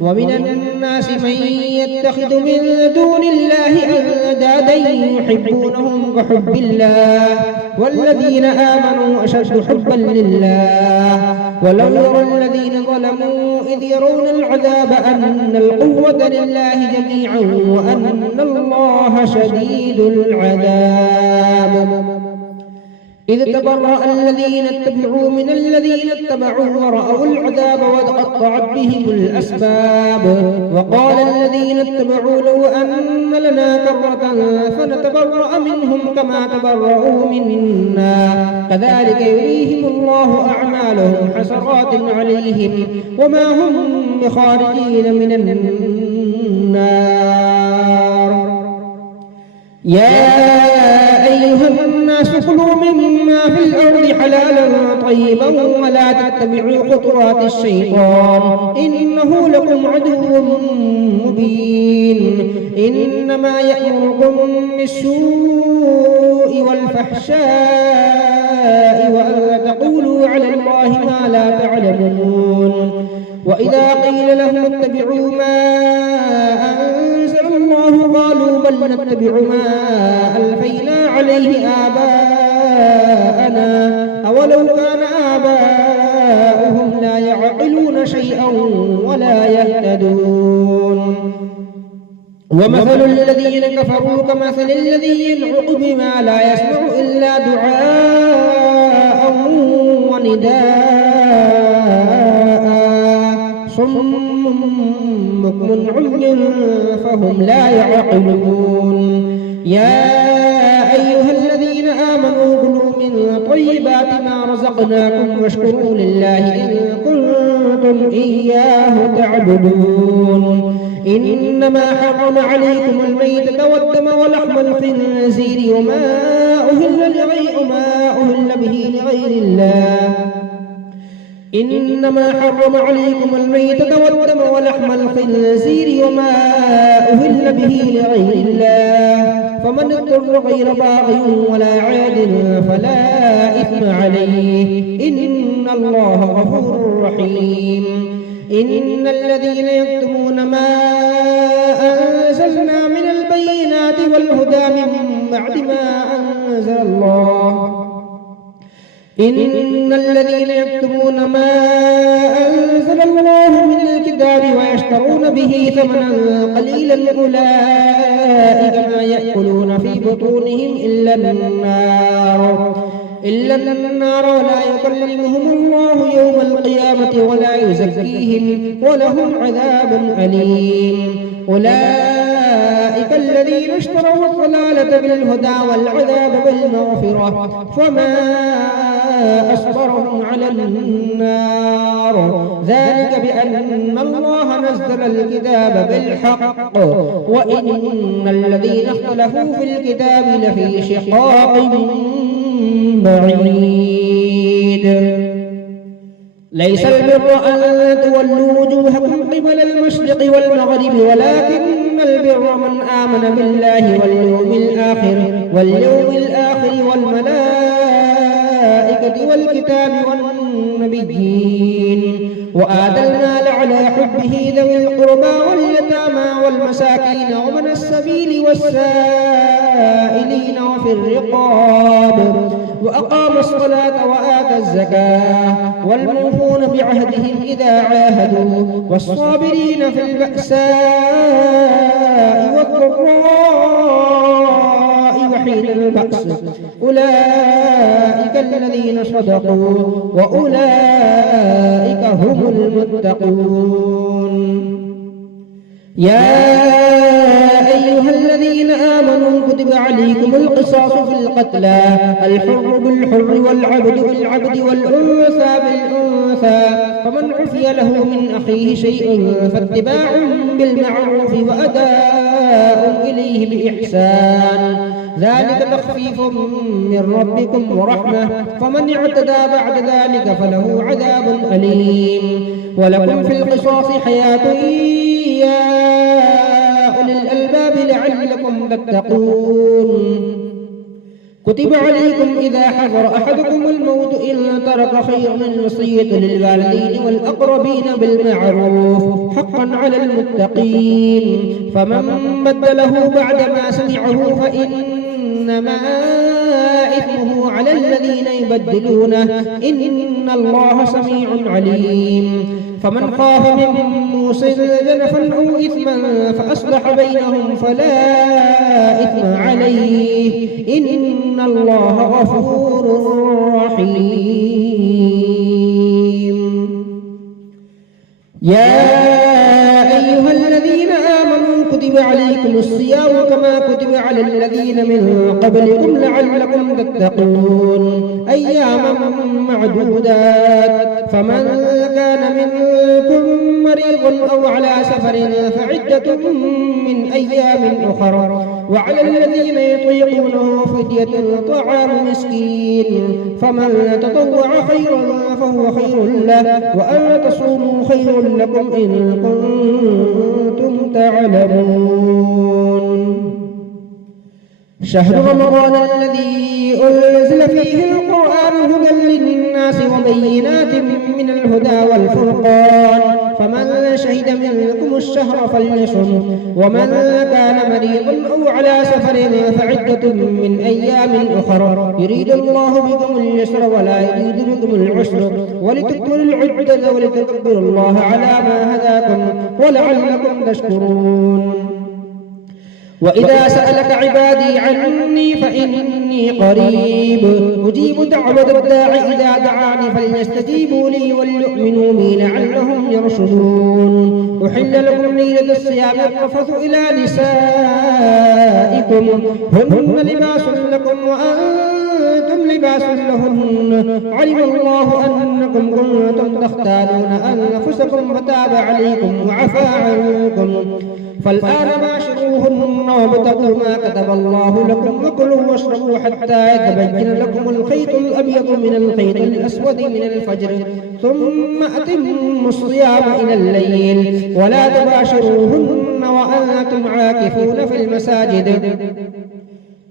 ومن الناس من يتخذ من دون الله أندادا يحبونهم كحب الله والذين آمنوا أشد حبا لله ولو يرى الذين ظلموا إذ يرون العذاب أن القوة لله جميعا وأن الله شديد العذاب إذ تبرأ الذين اتبعوا من الذين اتبعوا ورأوا العذاب وتقطعت بهم الأسباب وقال الذين اتبعوا لو أن لنا كرة فنتبرأ منهم كما تبرأوا منا كذلك يريهم الله أعمالهم حسرات عليهم وما هم بخارجين من النار يا أيها الناس كلوا مما في الأرض حلالا طيبا ولا تتبعوا خطوات الشيطان إنه لكم عدو مبين إنما يأمركم بالسوء والفحشاء وأن تقولوا على الله ما لا تعلمون وإذا قيل لهم اتبعوا ما أنزل الله قالوا بل نتبع ما ألفينا عليه آباءنا أولو كان آباؤهم لا يعقلون شيئا ولا يهتدون ومثل الذين كفروا كمثل الذي ينعق بما لا يسمع إلا دعاء ونداء صم بكم عمي فهم لا يعقلون يا أيها الذين آمنوا كلوا من طيبات ما رزقناكم واشكروا لله إن كنتم إياه تعبدون إنما حرم عليكم الميتة والدم ولحم الخنزير وما أهل به لغير الله إنما حرم عليكم الميتة والدم ولحم الخنزير وما أهل به لغير الله فمن اضطر غير باغ ولا عاد فلا إثم عليه إن الله غفور رحيم إن الذين يكتمون ما أنزلنا من البينات والهدى من بعد ما أنزل الله إن الذين يكتمون ما أنزل الله من الكتاب ويشترون به ثمنا قليلا أولئك ما يأكلون في بطونهم إلا النار ولا يكلمهم الله يوم القيامة ولا يزكيهم ولهم عذاب أليم أولئك الذين اشتروا الضلالة بالهدى والعذاب بالمغفرة فما أصبرهم على النار ذلك بأن الله نزل الكتاب بالحق وإن الذين اختلفوا في الكتاب لفي شقاق بعيد ليس البر أن تولوا وجوهكم قبل المشرق والمغرب ولكن البر من آمن بالله واليوم الآخر والملائكة والكتاب والنبيين وآتى المال على حبه ذوي القربى واليتامى والمساكين ومن السبيل والسائلين وفي الرقاب وأقام الصلاة وآتى الزكاة والموفون بعهدهم إذا عاهدوا والصابرين في البأساء والضراء وحين البأس أولئك الذين صدقوا وأولئك هم المتقون يا أيها الذين آمنوا كتب عليكم القصاص في القتلى الحر بالحر والعبد بالعبد والأنثى بالأنثى فمن عفي له من أخيه شيء فاتباع بالمعروف وأداء إليه بإحسان ذلك تخفيف من ربكم ورحمة فمن اعتدى بعد ذلك فله عذاب أليم ولكم في القصاص حياة يا أولي الألباب لعلكم تتقون كتب عليكم إذا حضر أحدكم الموت إن ترك خيرا الوصية للوالدين والأقربين بالمعروف حقا على المتقين فمن بدله بعدما سمعه فإنما إثمه على الذين يبدلونه إن الله سميع عليم فمن خاف من موص جنفا أو إثما فأصلح بينهم فلا إثم عليه إن الله غفور رحيم يا أيها الذين آمنوا كتب عليكم الصيام كما كتب على الذين من قبلكم لعلكم تتقون أياما معدودات فمن كان منكم مريض أو على سفر فعدة من أيام أخر وعلى الذين يطيقونه فدية طعام مسكين فمن تطوع خيرا فهو خير له وأن تصوموا خير لكم إن كنتم تعلمون شهر رمضان الذي أنزل فيه القرآن هدى للناس وبينات من الهدى والفرقان فمن شهد منكم الشهر فليصم ومن كان مريضا أو على سفر فعدة من أيام أخر يريد الله بكم اليسر ولا يريد بكم العسر ولتكملوا العدة ولتكبروا الله على ما هداكم ولعلكم تشكرون وإذا سألك عبادي عني فإني قريب أجيب دعوة الداع إذا دعاني فليستجيبوا لي وليؤمنوا بي لعلهم يرشدون أحل لكم ليلة الصيام الرفث إلى نسائكم هن لباس لكم وأنتم لباس لهن علم الله أنكم كنتم تختانون أنفسكم فتاب عليكم وعفى عنكم فالآن باشروهن وابتغوا ما كتب الله لكم وكلوا واشربوا حتى يتبين لكم الخيط الأبيض من الخيط الأسود من الفجر ثم أتموا الصيام إلى الليل ولا تباشروهن وأنتم عاكفون في المساجد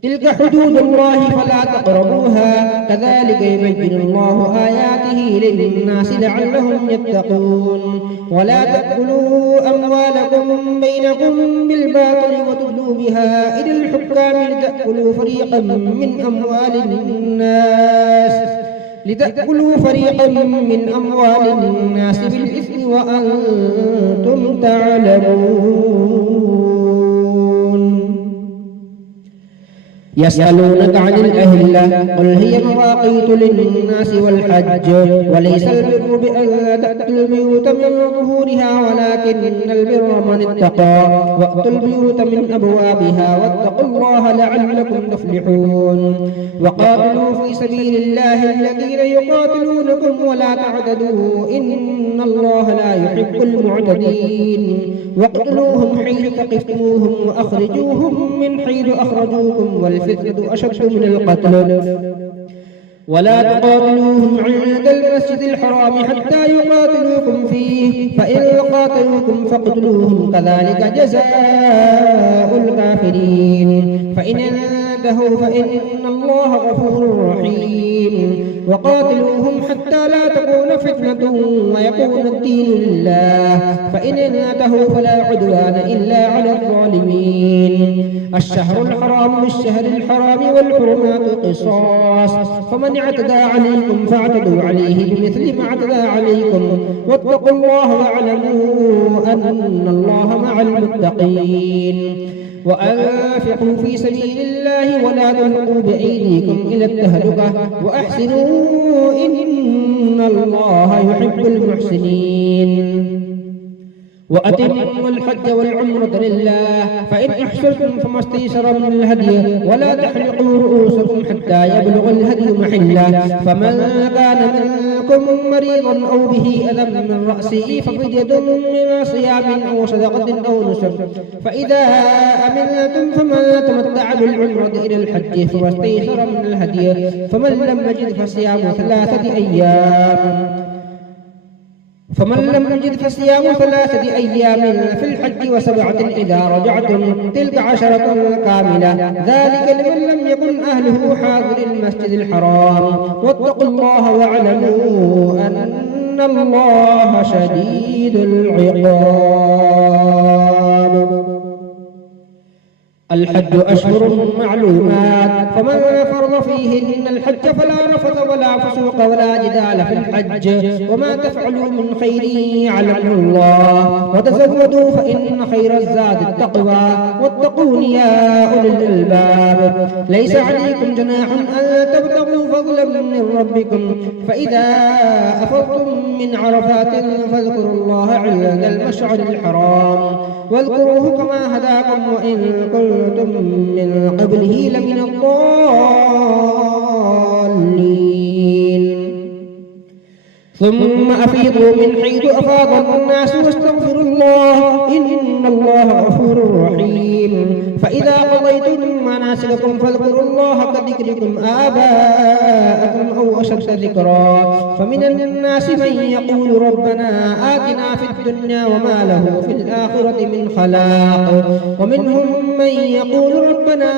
تلك حدود الله فلا تقربوها كذلك يبين الله آياته للناس لعلهم يتقون ولا تأكلوا أموالكم بينكم بالباطل وتدلوا بها إلى الحكام لتأكلوا فريقا من أموال الناس بالإثم وأنتم تعلمون يسألونك عن الأهلة قل هي مواقيت للناس والحج وليس البر بأن تأتوا البيوت من ظهورها ولكن البر من اتقى وأتوا البيوت من أبوابها واتقوا الله لعلكم تفلحون وقاتلوا في سبيل الله الذين يقاتلونكم ولا تعتدوا إن الله لا يحب المعتدين واقتلوهم حيث ثقفتموهم وأخرجوهم من حيث أخرجوكم والفتنة أشد من القتل ولا تقاتلوهم عند المسجد الحرام حتى يقاتلوكم فيه فإن قاتلوكم فاقتلوهم كذلك جزاء الكافرين فإن انتهوا فإن الله غفور رحيم وقاتلوهم حتى لا تكون فتنة ويكون الدين لله فإن انتهوا فلا عدوان إلا على الظالمين الشهر الحرام بالشهر الحرام والحرمات قصاص فمن اعتدى عليكم فاعتدوا عليه بمثل ما اعتدى عليكم واتقوا الله واعلموا أن الله مع المتقين وأنفقوا في سبيل الله ولا تلقوا بأيديكم إلى التهلكة وأحسنوا إن الله يحب المحسنين وأتموا الحج والعمرة لله فإن أحسنتم فما استيسر من الهدي ولا تحلقوا رؤوسكم حتى يبلغ الهدي محله فمن كان منكم مريضا أو به أذى من رأسه ففدية من صيام أو صدقة أو نسك فإذا أمنتم فمن تمتع بالعمرة إلى الحج فما استيسر من الهدي فمن لم يجد فصيام 3 أيام في الحج و7 إذا رجعتم تلك 10 كاملة ذلك لمن لم يكن أهله حاضر المسجد الحرام واتقوا الله واعلموا أن الله شديد العقاب الحج أشهر معلومات فمن فرض فيهن الحج فلا رفث ولا فسوق ولا جدال في الحج وما تفعلوا من خير يعلمه الله وتزودوا فإن خير الزاد التقوى واتقون يا أولي الألباب ليس عليكم جناح أن تبتغوا فضلا من ربكم فإذا أفضتم من عرفات فاذكروا الله عند المشعر الحرام واذكروه كما هداكم وإن كنتم من قبله لمن الضالين ثم أفيضوا من حيث أفاض الناس واستغفروا الله إن الله غفور رحيم فإذا قضيتم مناسككم فاذكروا الله كذكركم آباءكم أو أشد ذكرا فمن الناس من يقول ربنا آتنا في الدنيا وما له في الآخرة من خلاق ومنهم من يقول ربنا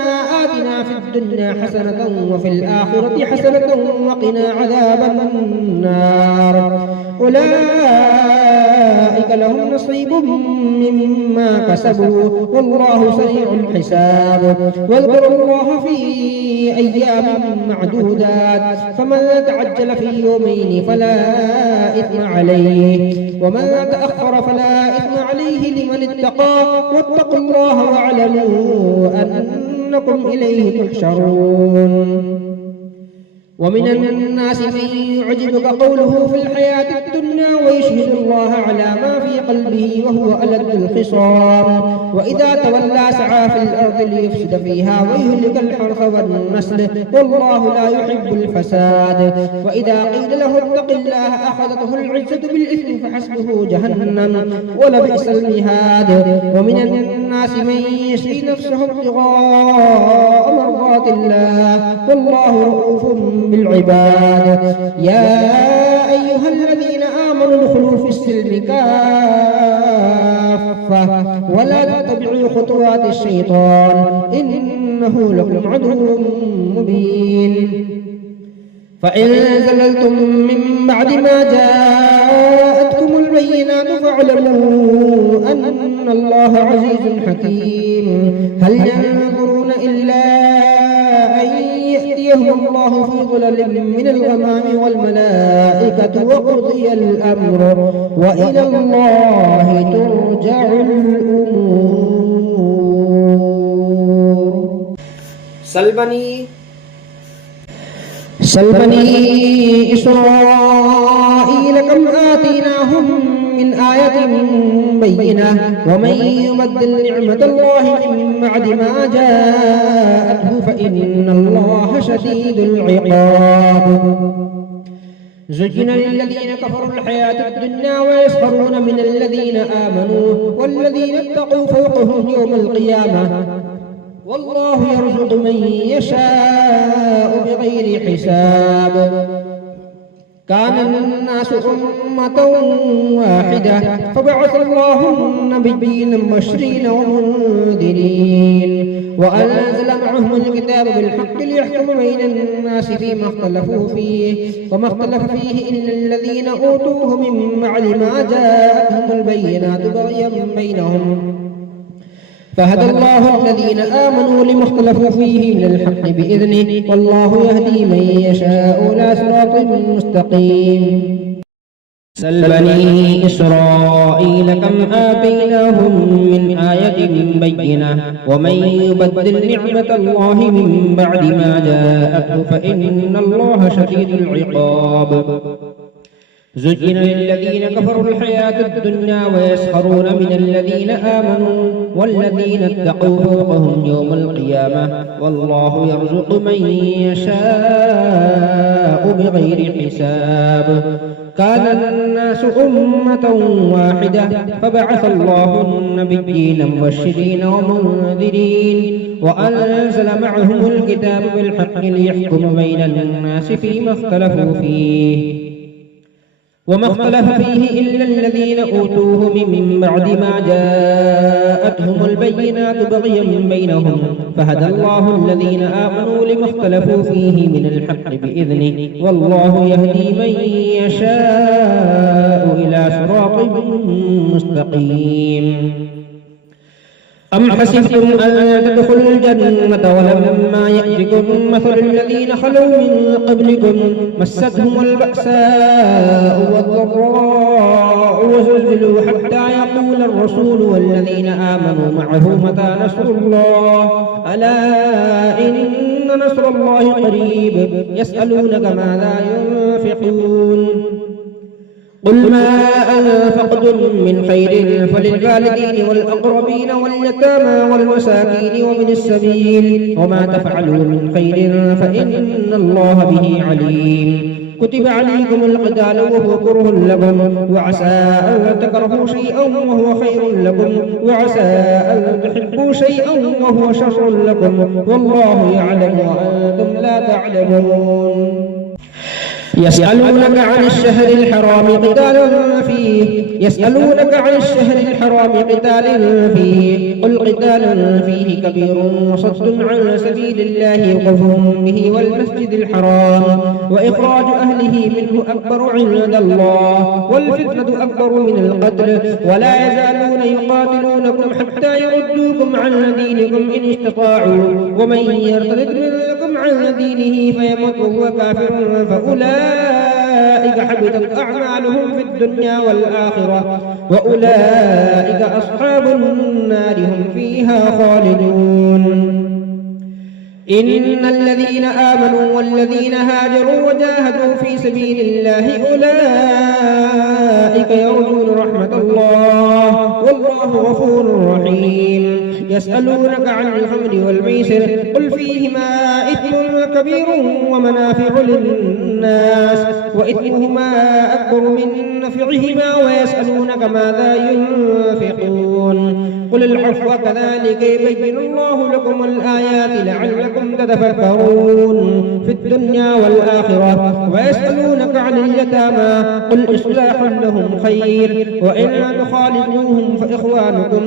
آتنا في الدنيا حسنة وفي الآخرة حسنة وقنا عذاب النار أولئك لهم نصيب مما كسبوا والله سريع الحساب واذكروا الله في أيام معدودات فمن تعجل في يومين فلا إثم عليه ومن تأخر فلا إثم عليه لمن اتقى واتقوا الله واعلموا أنكم إليه تحشرون ومن الناس من يعجبك قوله في الحياة الدنيا ويشهد الله على ما في قلبه وهو ألد الخصام وإذا تولى سعى في الأرض ليفسد فيها ويهلك الحرث والنسل والله لا يحب الفساد وإذا قيل له اتق الله أخذته العزة بالإثم فحسبه جهنم ولبئس المهاد ومن الناس من يشري نفسه ابتغاء مرضات الله والله رؤوف بالعباد يا أيها الذين آمنوا ادخلوا في السلم كافة ولا تتبعوا خطوات الشيطان إنه لكم عدو مبين فإن زللتم من بعد ما جاءتكم البينات فاعلموا أن الله عزيز حكيم هل ينظرون إلا أن يأتيهم الله في ظلل من الغمام والملائكة وقضي الأمر وإلى الله ترجع الأمور سل بني إسرائيل كم آتيناهم من آية بينة ومن يبدل نعمة الله من بعد ما جاءته فإن الله شديد العقاب. زين للذين كفروا الحياة الدنيا ويسخرون من الذين آمنوا والذين اتقوا فوقهم يوم القيامة والله يرزق من يشاء بغير حساب. كان الناس أمة واحدة فبعث الله النبيين مبشرين ومنذرين وأنزل معهم الكتاب بالحق ليحكم بين الناس فيما اختلفوا فيه وما اختلف فيه إلا الذين أوتوه من بعد ما جاءتهم البينات بغيا بينهم فهدى الله الذين آمنوا لما اختلفوا فيه من الحق بإذنه والله يهدي من يشاء إلى صراط مستقيم. سل بني إسرائيل كم آتيناهم من آية بينة ومن يبدل نعمة الله من بعد ما جاءته فإن الله شديد العقاب. زين للذين كفروا الحياة الدنيا ويسخرون من الذين آمنوا والذين اتقوا فوقهم يوم القيامة والله يرزق من يشاء بغير حساب. كان الناس أمة واحدة فبعث الله النبيين مبشرين ومنذرين وأنزل معهم الكتاب بالحق ليحكم بين الناس فيما اختلفوا فيه وما اختلف فيه إلا الذين أوتوه من بعد ما جاءتهم البينات بغيا بينهم فهدى الله الذين آمنوا لما اختلفوا فيه من الحق بإذنه والله يهدي من يشاء إلى صراط مستقيم. أم حسبتم أن تدخلوا الجنة ولما يأتكم مثل الذين خلوا من قبلكم مستهم البأساء والضراء وزلزلوا حتى يقول الرسول والذين آمنوا معه متى نصر الله ألا إن نصر الله قريب يسألونك ماذا ينفقون قل ما أنفقتم من خير فللوالدين والأقربين واليتامى والمساكين ومن السبيل وما تفعلوا من خير فإن الله به عليم. كتب عليكم القتال وهو كره لكم وعسى أن تكرهوا شيئا وهو خير لكم وعسى أن تحبوا شيئا وهو شر لكم والله يعلم وأنتم لا تعلمون. يسألونك عن الشهر الحرام قتال فيه قل قتال فيه كبير وصد عن سبيل الله وكفر به والمسجد الحرام وإخراج أهله منه أكبر عند الله والفتنة أكبر من القتل ولا يزالون يقاتلونكم حتى يردوكم عن دينكم إن استطاعوا ومن يرتد منكم عن دينه فيمت وهو كافر فأولئك حبطت أعمالهم في الدنيا والآخرة وأولئك أصحاب النار هم فيها خالدون. إن الذين آمنوا والذين هاجروا وجاهدوا في سبيل الله أولئك يرجون رحمة الله والله غفور رحيم. يسألونك عن الخمر والميسر قل فيهما إثم كبير ومنافع للناس وإثمهما أكبر من نفعهما ويسألونك ماذا ينفقون قل العفو كذلك يبين الله لكم الآيات لعلكم تتفكرون في الدنيا والآخرة. ويسألونك عن اليتامى قل إصلاح لهم خير وإن تخالطوهم فإخوانكم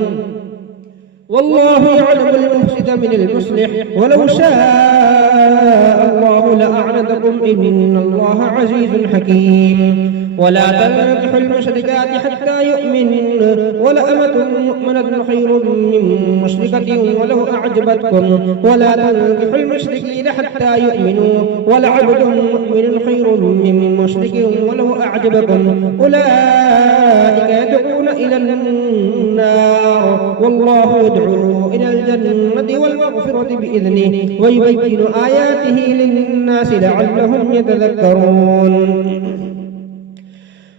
والله يعلم المفسد من المصلح ولو شاء الله لأعنتكم إن الله عزيز حكيم. ولا تنكحوا المشركات حتى يؤمنن ولأمة مؤمنة خير من مشركة ولو أعجبتكم ولا تنكحوا المشركين حتى يؤمنوا ولعبد مؤمن خير من مشرك ولو أعجبكم أولئك يدعون إلى النار والله يدعو إلى الجنة والمغفرة بإذنه ويبين آياته للناس لعلهم يتذكرون.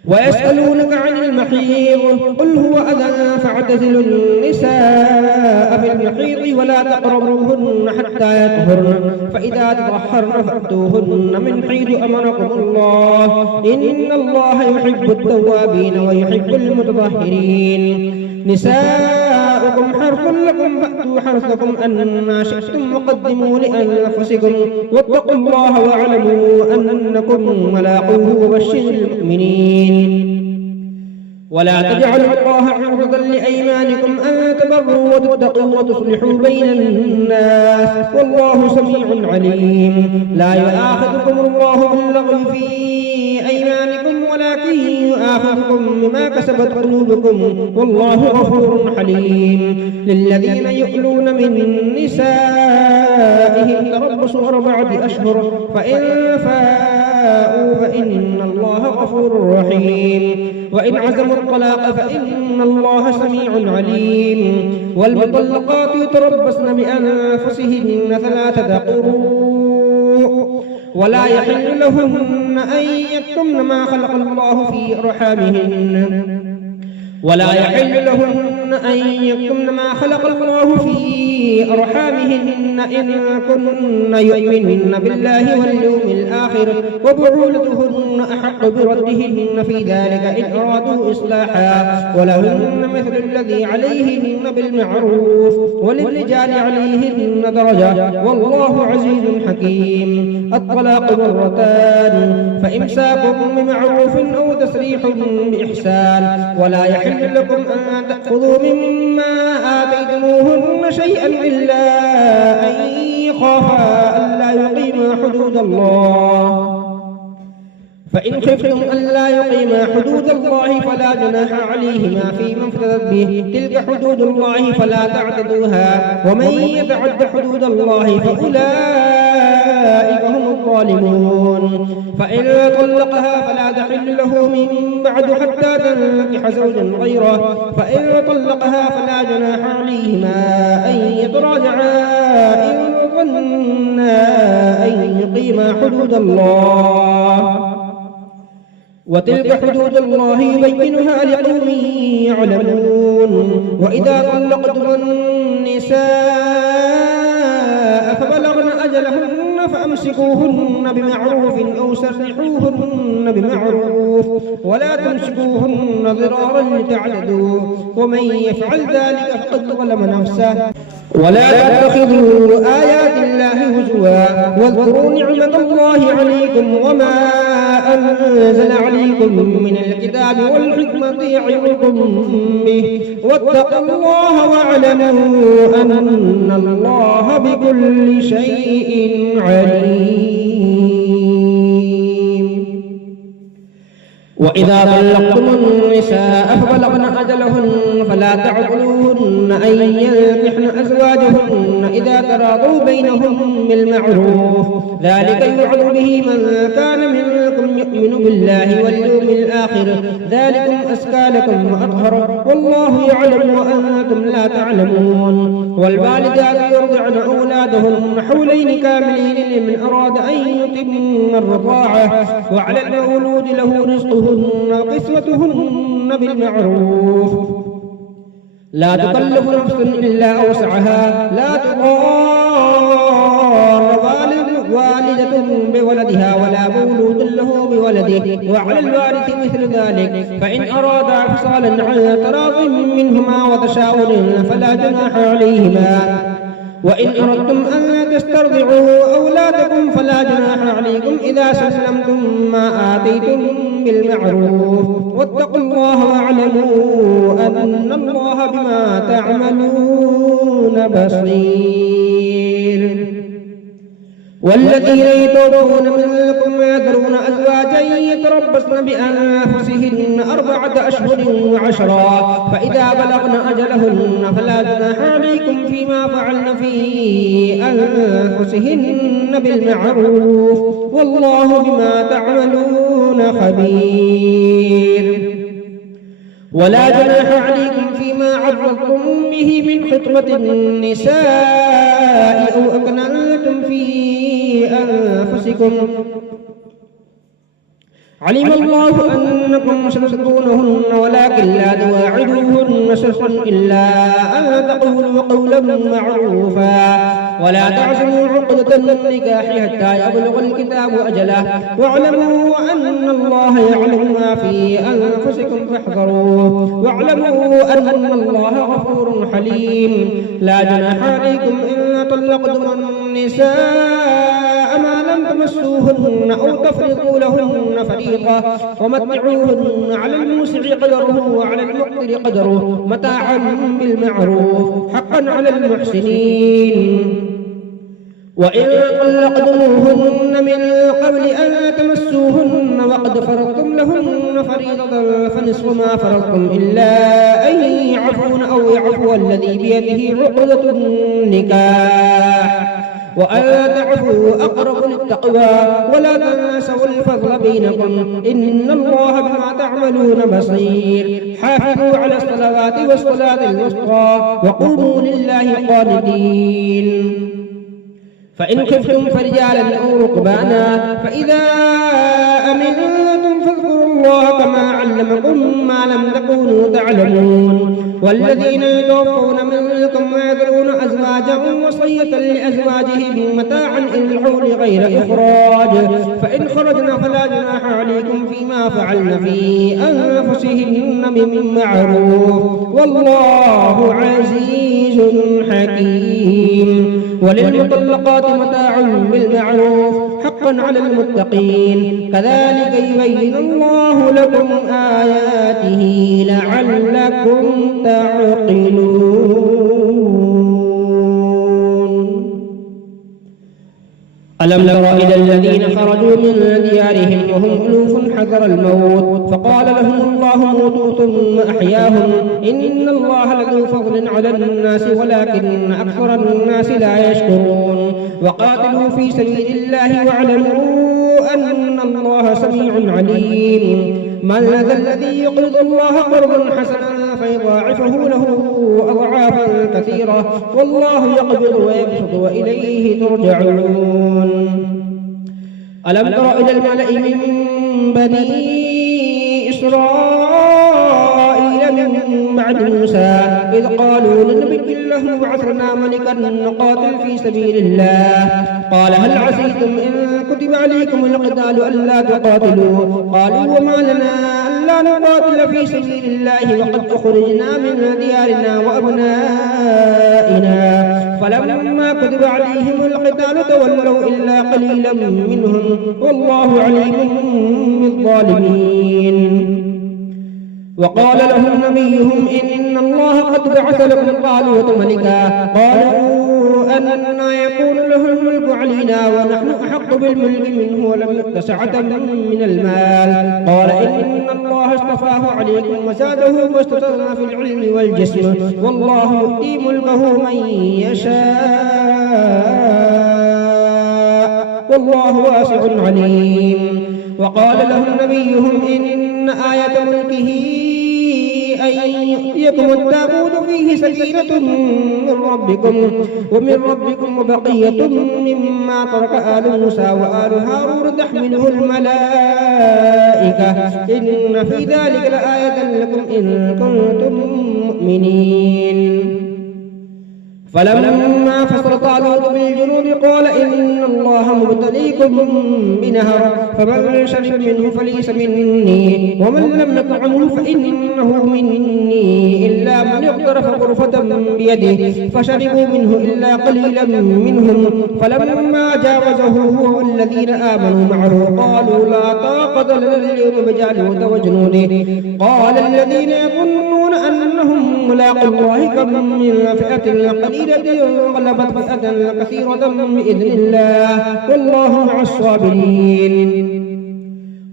ويسألونك عن المحيض قل هو أذى فاعتزلوا النساء في المحيض ولا تقربوهن حتى يطهرن فإذا تطهرن فأتوهن من حيث أمركم الله إن الله يحب التوابين ويحب المتطهرين. نساؤكم حرث لكم فأتوا حرثكم أنما شئتم وقدموا لأنفسكم واتقوا الله واعلموا أنكم ملاقوه وبشر المؤمنين. ولا تجعلوا الله عرضا لأيمانكم أن تبروا وتتقوا وتصلحوا بين الناس والله سميع عليم. لا يؤاخذكم الله باللغو في أيمانكم ولكن يؤاخذكم بما كسبت قلوبكم والله غفور حليم. للذين يؤلون من نسائهم تربص 4 أشهر فإن فاءوا فإن الله غفور رحيم. وإن عزموا الطلاق فإن الله سميع عليم. والمطلقات يتربصن بأنفسهن 3 قروء ولا يحل لهن أن يكتمن ما خلق الله في أرحامهن ما خلق الله في أرحامهن إن كن يؤمنن بالله واليوم الآخر وبعولتهن أحق بردهن في ذلك إن أرادوا إصلاحا ولهن مثل الذي عليهن بالمعروف وللرجال عليهن درجة والله عزيز حكيم. الطلاق 2 فإمساك بمعروف أو تسريح بإحسان ولا يحل لكم أن تأخذوا مما آتيتموهن شيئا إلا أن يخافا ألا يقيما حدود الله فإن خفتم ألا يقيما حدود الله فلا جناح عليهما فيما افتدت به تلك حدود الله فلا تعتدوها ومن يتعد حدود الله فأولئك هم الظالمون. فإن طلقها فلا تحل له من بعد حتى تنكح زوجا غيره فإن طلقها فلا جناح عليهما أن يتراجعا إن ظنا أن يقيما حدود الله وتلك حدود الله يبينها لقوم يعلمون. وإذا طلقتم النساء فبلغن أجلهن فأمسكوهن بمعروف أو سرحوهن بمعروف ولا تمسكوهن ضرارا لتعتدوا ومن يفعل ذلك فقد ظلم نفسه. ولا تتخذوا آيات الله هزوا واذكروا نعمة الله عليكم وما أنزل عليكم من الكتاب والحكمة يعظكم به واتقوا الله واعلموا أن الله بكل شيء عليم. وإذا طلقتم النساء فبلغن أجلهن فلا تعضلوهن أن ينكحن أزواجهن إذا تراضوا بينهم بالمعروف ذلك يوعظ به من كان منكم يؤمن بالله واليوم الآخر ذلكم أزكى لكم وأطهر والله يعلم وأنتم لا تعلمون. والوالدات يرضعن أولادهن حولين كاملين لمن أراد أن يتم الرضاعة وعلى المولود له رزقهن وقسمتهن بالمعروف لا تكلف نفس إلا وسعها لا تضار والدة بولدها ولا مولود له بولده وعلى الوارث مثل ذلك فإن أرادا فصالا عن تراض منهما وتشاور فلا جناح عليهما. وإن أردتم أن تسترضعوا أولادكم فلا جناح عليكم إذا سلمتم ما آتيتم بالمعروف واتقوا الله واعلموا أن الله بما تعملون بصير. والذين يتوفون منكم ويذرون أزواجا يتربصن بأنفسهن 4 أشهر و10 فإذا بلغن أجلهن فلا جناح عليكم فيما فعلن في أنفسهن بالمعروف والله بما تعملون خبير. ولا جناح عليكم فيما عرضتم به من خطبة النساء أو أكننتم في أنفسكم علم الله أنكم ستذكرونهن ولكن لا تواعدوهن سرا إلا أن تقولوا قولا معروفا ولا تعزموا عقدة النكاح حتى يبلغ الكتاب أجله واعلموا أن الله يعلم ما في أنفسكم فاحذروه واعلموا أن الله غفور حليم. لا جناح عليكم إن طلقتم النساء ما لم تمسوهن أو تفرضوا لهن فريضة ومتعوهن على الموسع قدره وعلى المقتر قدره متاعا بالمعروف حقا على المحسنين. وإن طلقتموهن من قبل أن تمسوهن وقد فرضتم لهن فريضة فنصف ما فرضتم إلا أن يعفون أو يعفو الذي بيده عقدة النكاح وأن تعفوا أقرب للتقوى ولا تنسوا الفضل بينكم إن الله بما تعملون بصير. حافظوا على الصلوات والصلاة الوسطى وقوموا لله قانتين. فإن خفتم فرجالا أو ركبانا فإذا أمنتم فاذكروا الله كما علمكم ما لم تكونوا تعلمون. والذين يتوفون منكم ويذرون أزواجا وصية لأزواجهم متاعا إلى الحول غير إخراج فإن خرجنا فلا جناح عليكم فيما فعلن في أنفسهن من معروف والله عزيز حكيم. وللمطلقات متاع بالمعروف حقا على المتقين كذلك يبين الله لكم آياته لعلكم تعقلون. ألم تر إلى الذين خرجوا من ديارهم وهم ألوف حذر الموت فقال لهم الله موتوا ثم أحياهم إن الله لذو فضل على الناس ولكن أكثر الناس لا يشكرون. وقاتلوا في سبيل الله واعلموا أن الله سميع عليم. من ذا الذي يقرض الله قرضا حسنا فيضاعفه له أضعافا كثيرة والله يقبض ويبسط وإليه ترجعون. ألم تر إلى الملأ من بني إسرائيل من بعد موسى إذ قالوا لنبي الله ابعث لنا ملكا نقاتل في سبيل الله قال هل عسيتم إن كتب عليكم القتال ألا تقاتلوا قالوا وما لنا ألا نقاتل في سبيل الله وقد أخرجنا من ديارنا وأبنائنا فلما كتب عليهم القتال تولوا إلا قليلا منهم والله عليم بالظالمين. وقال لهم نبيهم إن الله قد بعث لكم طالوت ملكا قالوا أنى يكون له الملك علينا ونحن أحق بالملك منه ولم يؤت سعة من المال قال إن الله اصطفاه عليكم وزاده واستطرنا في العلم والجسم والله يؤتي ملكه من يشاء والله واسع عليم. وقال لهم نبيهم إن آية ملكه أن يأتيكم التابوت فيه سكينة من ربكم وبقية مما ترك آل موسى وآل هارون تحمله الملائكة إن في ذلك لآية لكم إن كنتم مؤمنين. فلما فصل طالوت بالجنود قال إن الله مبتليكم بنهر فمن شرب منه فليس مني ومن لم يطعمه فإنه مني إلا من اغترف غرفة بيده فشربوا منه إلا قليلا منهم فلما جاوزه هو والذين آمنوا معه قالوا لا طاقة لنا اليوم بجالوت وجنوده قال الذين يظنون أنهم ملاقو الله كم من فئة قليلة غلبت فئة كثيرة بإذن الله والله مع الصابرين.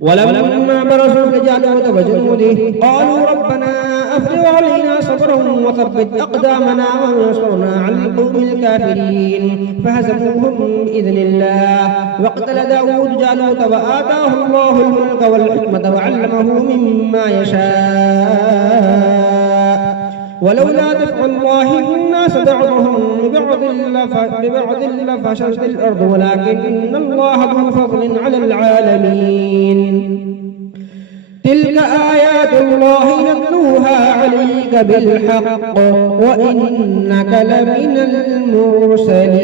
ولما برزوا لجالوت وجنوده قالوا ربنا أفرغ علينا صبرا وثبت أقدامنا وانصرنا على القوم الكافرين فهزموهم بإذن الله. وقتل داود جالوت وآتاه الله الملك والحكمة وعلمه مما يشاء ولولا دفع الله الناس بعضهم ببعض لفسدت الأرض ولكن الله ذو فضل على العالمين. تلك آيات الله نتلوها عليك بالحق وإنك لمن المرسلين.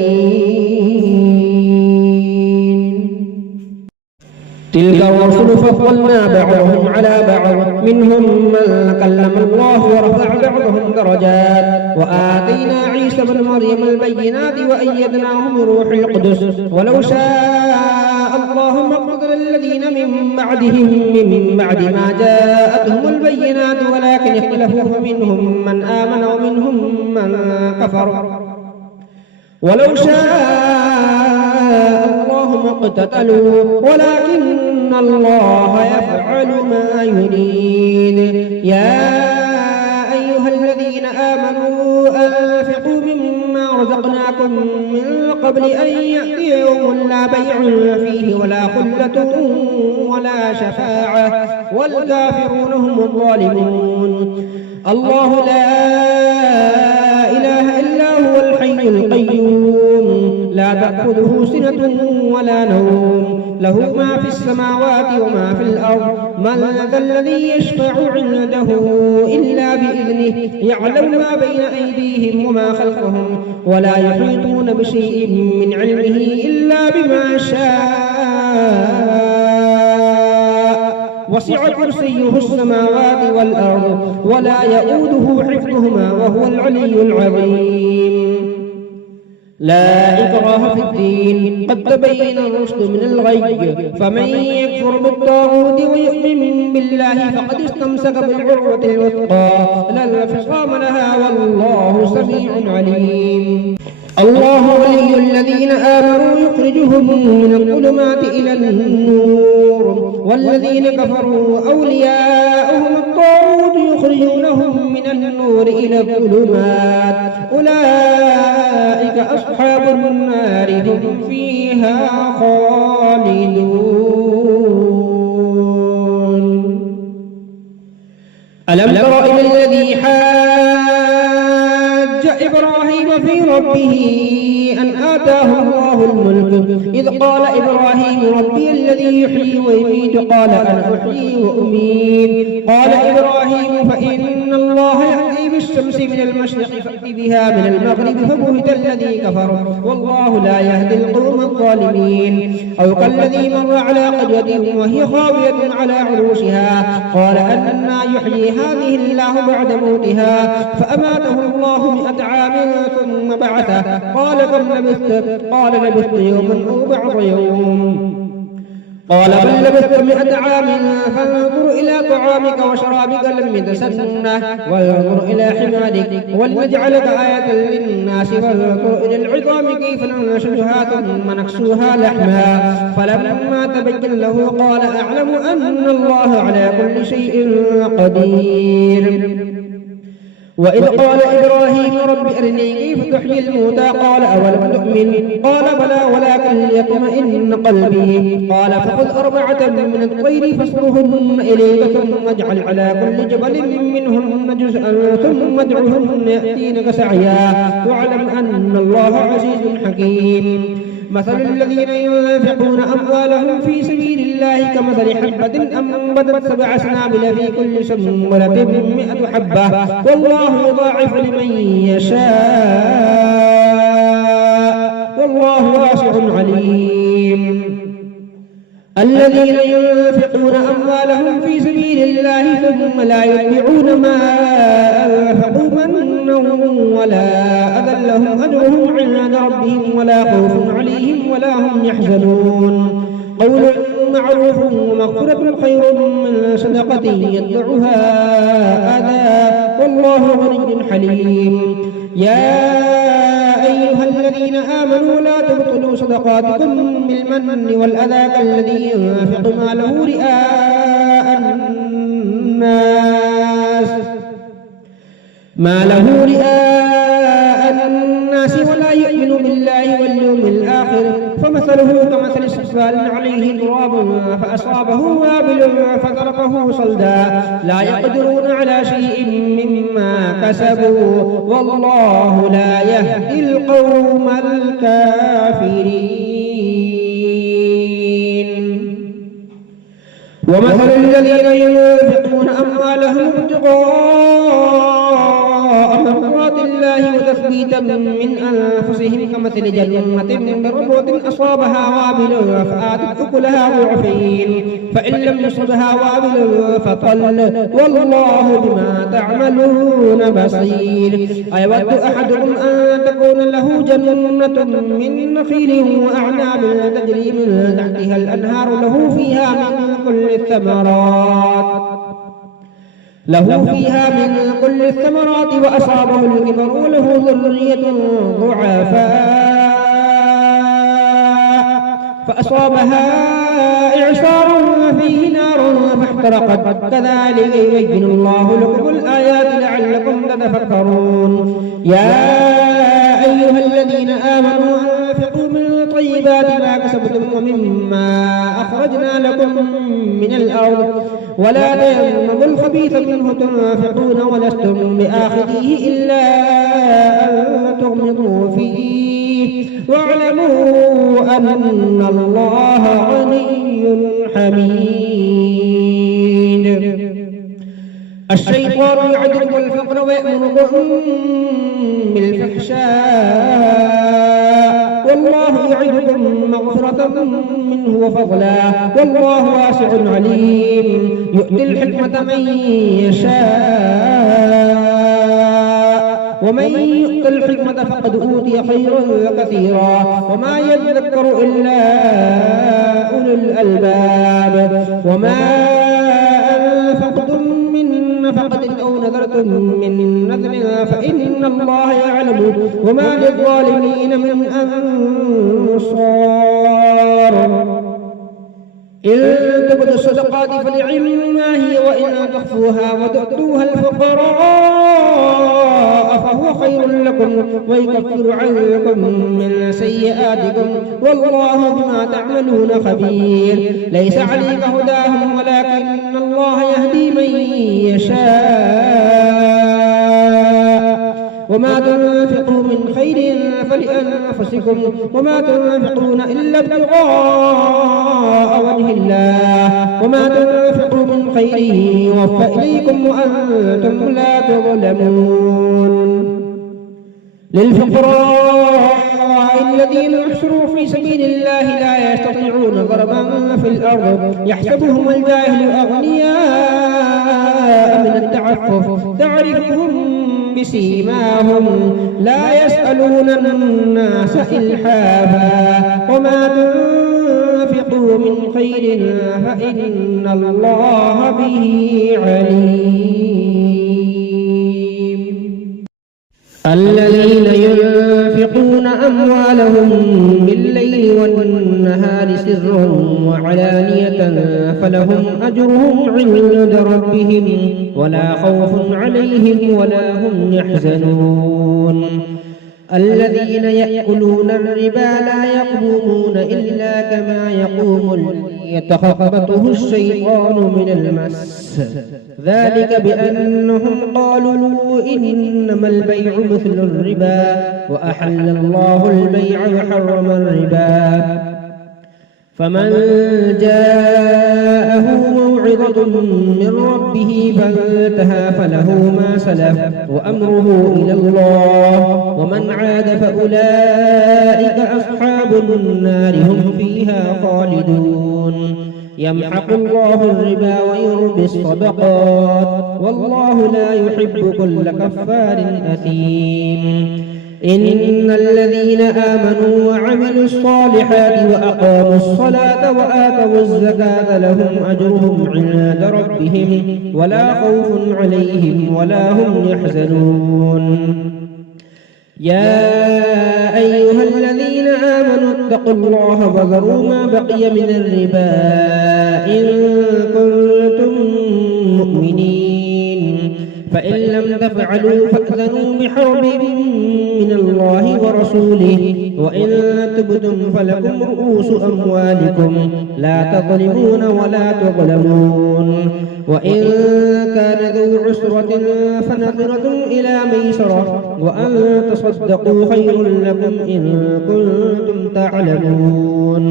تلك الرسل فضلنا بعضهم على بعض منهم من كلم الله ورفع بعضهم درجات وآتينا عيسى بن مريم البينات وأيدناه بروح القدس ولو شاء الله ما اقتتل الذين من بعدهم من بعد ما جاءتهم البينات ولكن اختلفوا فمنهم من آمن ومنهم من كفر ولو شاء الله ما اقتتلوا ولكن الله يفعل ما يريد. يا أيها الذين آمنوا أنفقوا مما رزقناكم من قبل أن يأتي يوم لا بيع فيه ولا خلة ولا شفاعة والكافرون هم الظالمون. الله لا إله إلا هو الحي القيوم لا تأخذه سنة ولا نوم له ما في السماوات وما في الأرض من ذا الذي يشفع عنده إلا بإذنه يعلم ما بين أيديهم وما خلفهم ولا يحيطون بشيء من علمه إلا بما شاء وسع كرسيه السماوات والأرض ولا يؤوده حفظهما وهو العلي العظيم. لا إكراه في الدين قد تبين الرشد من الغي فمن يكفر بالطاغوت ويؤمن بالله فقد استمسك بالعروة الوثقى لا انفصام لها والله سميع عليم. الله ولي الذين آمنوا يخرجهم من الظلمات إلى النور والذين كفروا أولياؤهم الطاغوت يخرجونهم من النور إلى الظلمات أولئك أصحاب النار هم فيها خالدون. ألم تر إلى الذي حاج إبراهيم في ربه أن آتاه الله الملك إذ قال إبراهيم ربي الذي يحيي ويميت قال أنا أحيي وأميت قال إبراهيم فإن الله يأتي بالشمس من المشرق فأت بها من المغرب فبهت الذي كفر والله لا يهدي القوم الظالمين. أو كالذي مر على قرية وهي خاوية على عروشها قال أنى يحيي هذه الله بعد موتها فأماته الله 100 عام ثم بعثه قال كم لبثت قال لبثت يوما أو بعض يوم قال بل لبثت 100 عام فانظر إلى طعامك وشرابك لم يتسنه وانظر إلى حمارك ولنجعلك آية للناس وانظر إلى العظام كيف ننشزها ثم نكسوها لحما فلما تبين له قال أعلم أن الله على كل شيء قدير. وإذ قال إبراهيم رب أرني كيف تحيي الموتى قال أولم تؤمن قال بلى ولكن ليطمئن قلبي قال فخذ 4 من الطير فاصرهن إليك ثم اجعل على كل جبل منهن جزءا ثم ادعهن يأتينك سعيا واعلم أن الله عزيز حكيم. مثل الذين ينفقون أموالهم في سبيل الله كمثل حبة أنبتت 7 سنابل في كل سنبلة 100 حبة والله يضاعف لمن يشاء والله واسع عليم. الذين ينفقون أموالهم في سبيل الله ثم لا يتبعون ما أنفقوا منا ولا أذى لهم أجرهم عند ربهم ولا خوف عليهم ولا هم يحزنون. قول معروف ومغفرة خير من صدقة يتبعها أذى والله غني حليم. يا أيها الذين آمنوا لا تبطلوا صدقاتكم بالمن والأذى كالذي ينفق ماله رئاء الناس ولا يؤمن بالله واليوم الآخر فمثله كمثل صفوان عليه تراب فأصابه وابل فتركه صلدا لا يقدرون على شيء مما كسبوا والله لا يهدي القوم الكافرين. ومثل الذين ينفقون أموالهم ابتغاء مرضات الله وتثبيتا من أنفسهم كمثل جنة بربوة أصابها وابل فآتت أكلها ضعفين فإن لم يصبها وابل فطل والله بما تعملون بصير. أيود أحدكم أن تكون له جنة من نخيل وأعناب تجري من تحتها الأنهار له فيها من كل الثمرات وأصابه الكبر وله ذرية ضعفاء فأصابها إعصار فيه نار فاحترقت كذلك يبين الله لكم الآيات لعلكم تتفكرون. يا أيها الذين آمنوا أنفقوا من طيبات ما كسبتم ومما أخرجنا لكم من الأرض ولا تيمموا الخبيث منه تنفقون ولستم بآخذيه إلا أن تغمضوا فيه واعلموا أن الله غني حميد. الشيطان يعدكم الفقر ويأمركم بالفحشاء والله يعدكم مغفرة منه وفضلا والله واسع عليم. يؤتي الحكمة من يشاء ومن يؤت الحكمة فقد أوتي خيرا كثيرا وما يذكر إلا أولو الألباب. وما أنفقتم من نفقة أو نذرتم من نذر فإن الله يعلم وما للظالمين من أنصار. إن تبدوا الصدقات فنعما هي وإن تخفوها وتؤتوها الفقراء فهو خير لكم ويكفر عنكم من سيئاتكم والله بما تعملون خبير. ليس عليك هداهم ولكن الله يهدي من يشاء وما تنفقوا من خير فلأنفسكم وما تنفقون إلا ابتغاء وجه الله وما تنفقوا من خير يوفى إليكم وأنتم لا تظلمون. للفقراء الذين احصروا في سبيل الله لا يستطيعون ضربا في الأرض يحسبهم الجاهل أغنياء من التعفف تعرفهم بسيماهم لا يسألون الناس إلحافا وما تنفقوا من خير فإن الله به عليم. الذين ينفقون أموالهم بالليل والنهار سرا وعلانية فلهم أجرهم عند ربهم ولا خوف عليهم ولا هم يحزنون. الذين يأكلون الربا لا يقومون إلا كما يقوم الذي يتخبطه الشيطان من المس ذلك بأنهم قالوا إنما البيع مثل الربا وأحل الله البيع وحرم الربا. فمن جاءه موعظة من ربه فانتهى فله ما سلف وأمره إلى الله ومن عاد فأولئك أصحاب النار هم فيها خالدون. يمحق الله الربا ويربي الصدقات والله لا يحب كل كفار أثيم. إن الذين آمنوا وعملوا الصالحات وأقاموا الصلاة وآتوا الزكاة لهم أجرهم عند ربهم ولا خوف عليهم ولا هم يحزنون. يا أيها الذين آمنوا اتقوا الله وذروا ما بقي من الربا إن كنتم مؤمنين فإن لم تفعلوا فأذنوا بحرب من الله ورسوله وإن تبتم فلكم رؤوس أموالكم لا تظلمون ولا تظلمون. وإن كان ذو عسرة فنظرة إلى ميسرة وأن تصدقوا خير لكم إن كنتم تعلمون.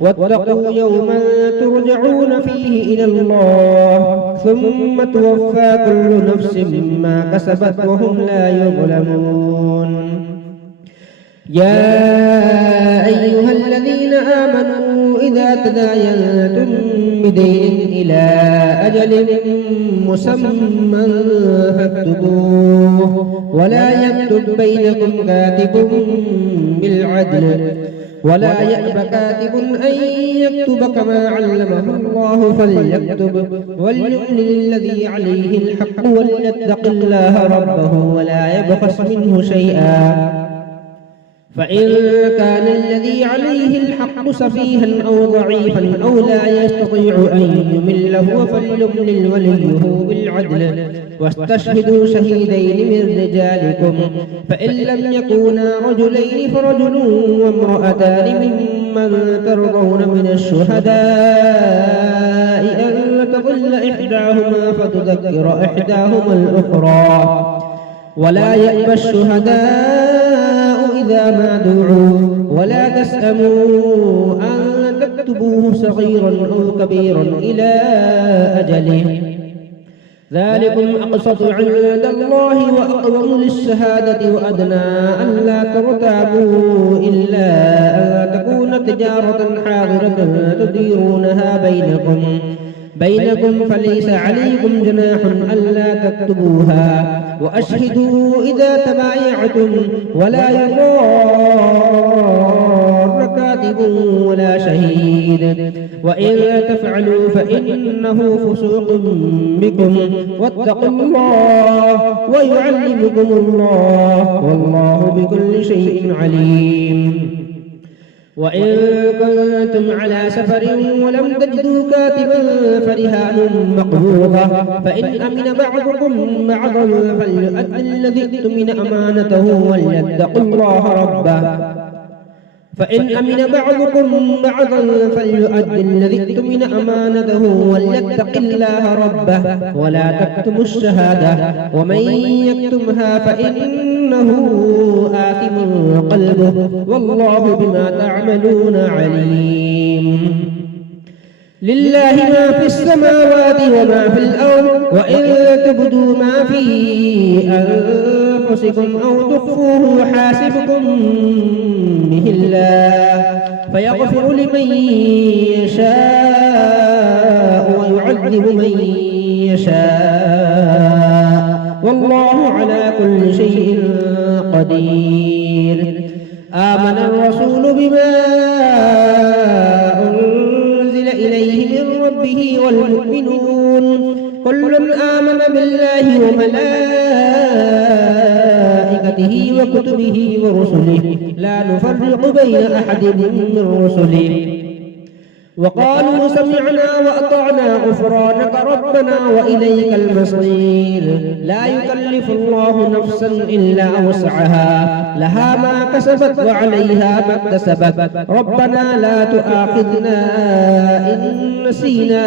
واتقوا يوما ترجعون فيه إلى الله ثم توفى كل نفس ما كسبت وهم لا يظلمون. يا أيها الذين آمنوا إذا تداينتم بدين إلى أجل مسمى فاكتبوه ولا يكتب بينكم كاتب بالعدل ولا يأب كاتب أن يكتب كما علمه الله فليكتب وليملل الذي عليه الحق وليتق الله ربه ولا يبخس منه شيئا. فإن كان الذي عليه الحق سفيها أو ضعيفا أو لا يستطيع أن يمل هو فليملل وليه بالعدل واستشهدوا شهيدين من رجالكم فإن لم يكونا رجلين فرجل وامرأتان ممن ترضون من الشهداء أن تضل إحداهما فتذكر إحداهما الأخرى ولا يأبى الشهداء إذا ما دعوا ولا تسأموا أن تكتبوه صغيرا أو كبيرا إلى أجله ذلكم أقسط عند الله وأقوم للشهادة وأدنى ألا ترتابوا إلا أن تكون تجارة حاضرة تديرونها بينكم فليس عليكم جناح ألا تكتبوها وأشهدوا إذا تبايعتم ولا يضار كاتب ولا شهيد وإن تفعلوا فإنه فسوق بكم واتقوا الله ويعلمكم الله والله بكل شيء عليم. وإن كنتم على سفر ولم تجدوا كاتبا فرهان مقبوضة فإن أمن بعضكم بعضا فليؤد الذي اؤتمن أمانته وليتق الله ربه فإن أمن بعضكم بعضا فليؤد الذي اؤتمن أمانته وليتق الله ربه ولا تكتموا الشهادة ومن يكتمها فإنه آثم قلبه والله بما تعملون عليم. لله ما في السماوات وما في الأرض وإن تبدوا ما في أنفسكم أو تخفوه يحاسبكم به الله فيغفر لمن يشاء ويعذب من يشاء والله على كل شيء قدير. آمن الرسول بما أنزل إليه من ربه والمؤمنون كل آمن بالله وملائكته وكتبه ورسله لا نفرق بين أحد من رسله وقالوا سمعنا وأطعنا غفرانك ربنا وإليك المصير. لا يكلف الله نفسا إلا وسعها لها ما كسبت وعليها ما اكتسبت ربنا لا تؤاخذنا إن نسينا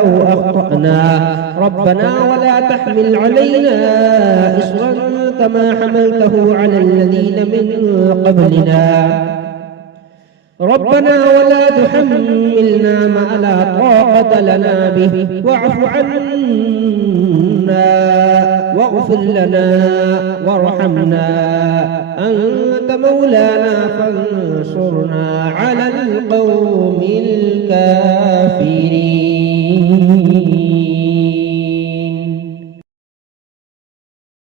أو أخطأنا ربنا ولا تحمل علينا إصرا كما حملته على الذين من قبلنا ربنا ولا تحملنا ما لا طاقة لنا به واعف عنا واغفر لنا وارحمنا أنت مولانا فانصرنا على القوم الكافرين.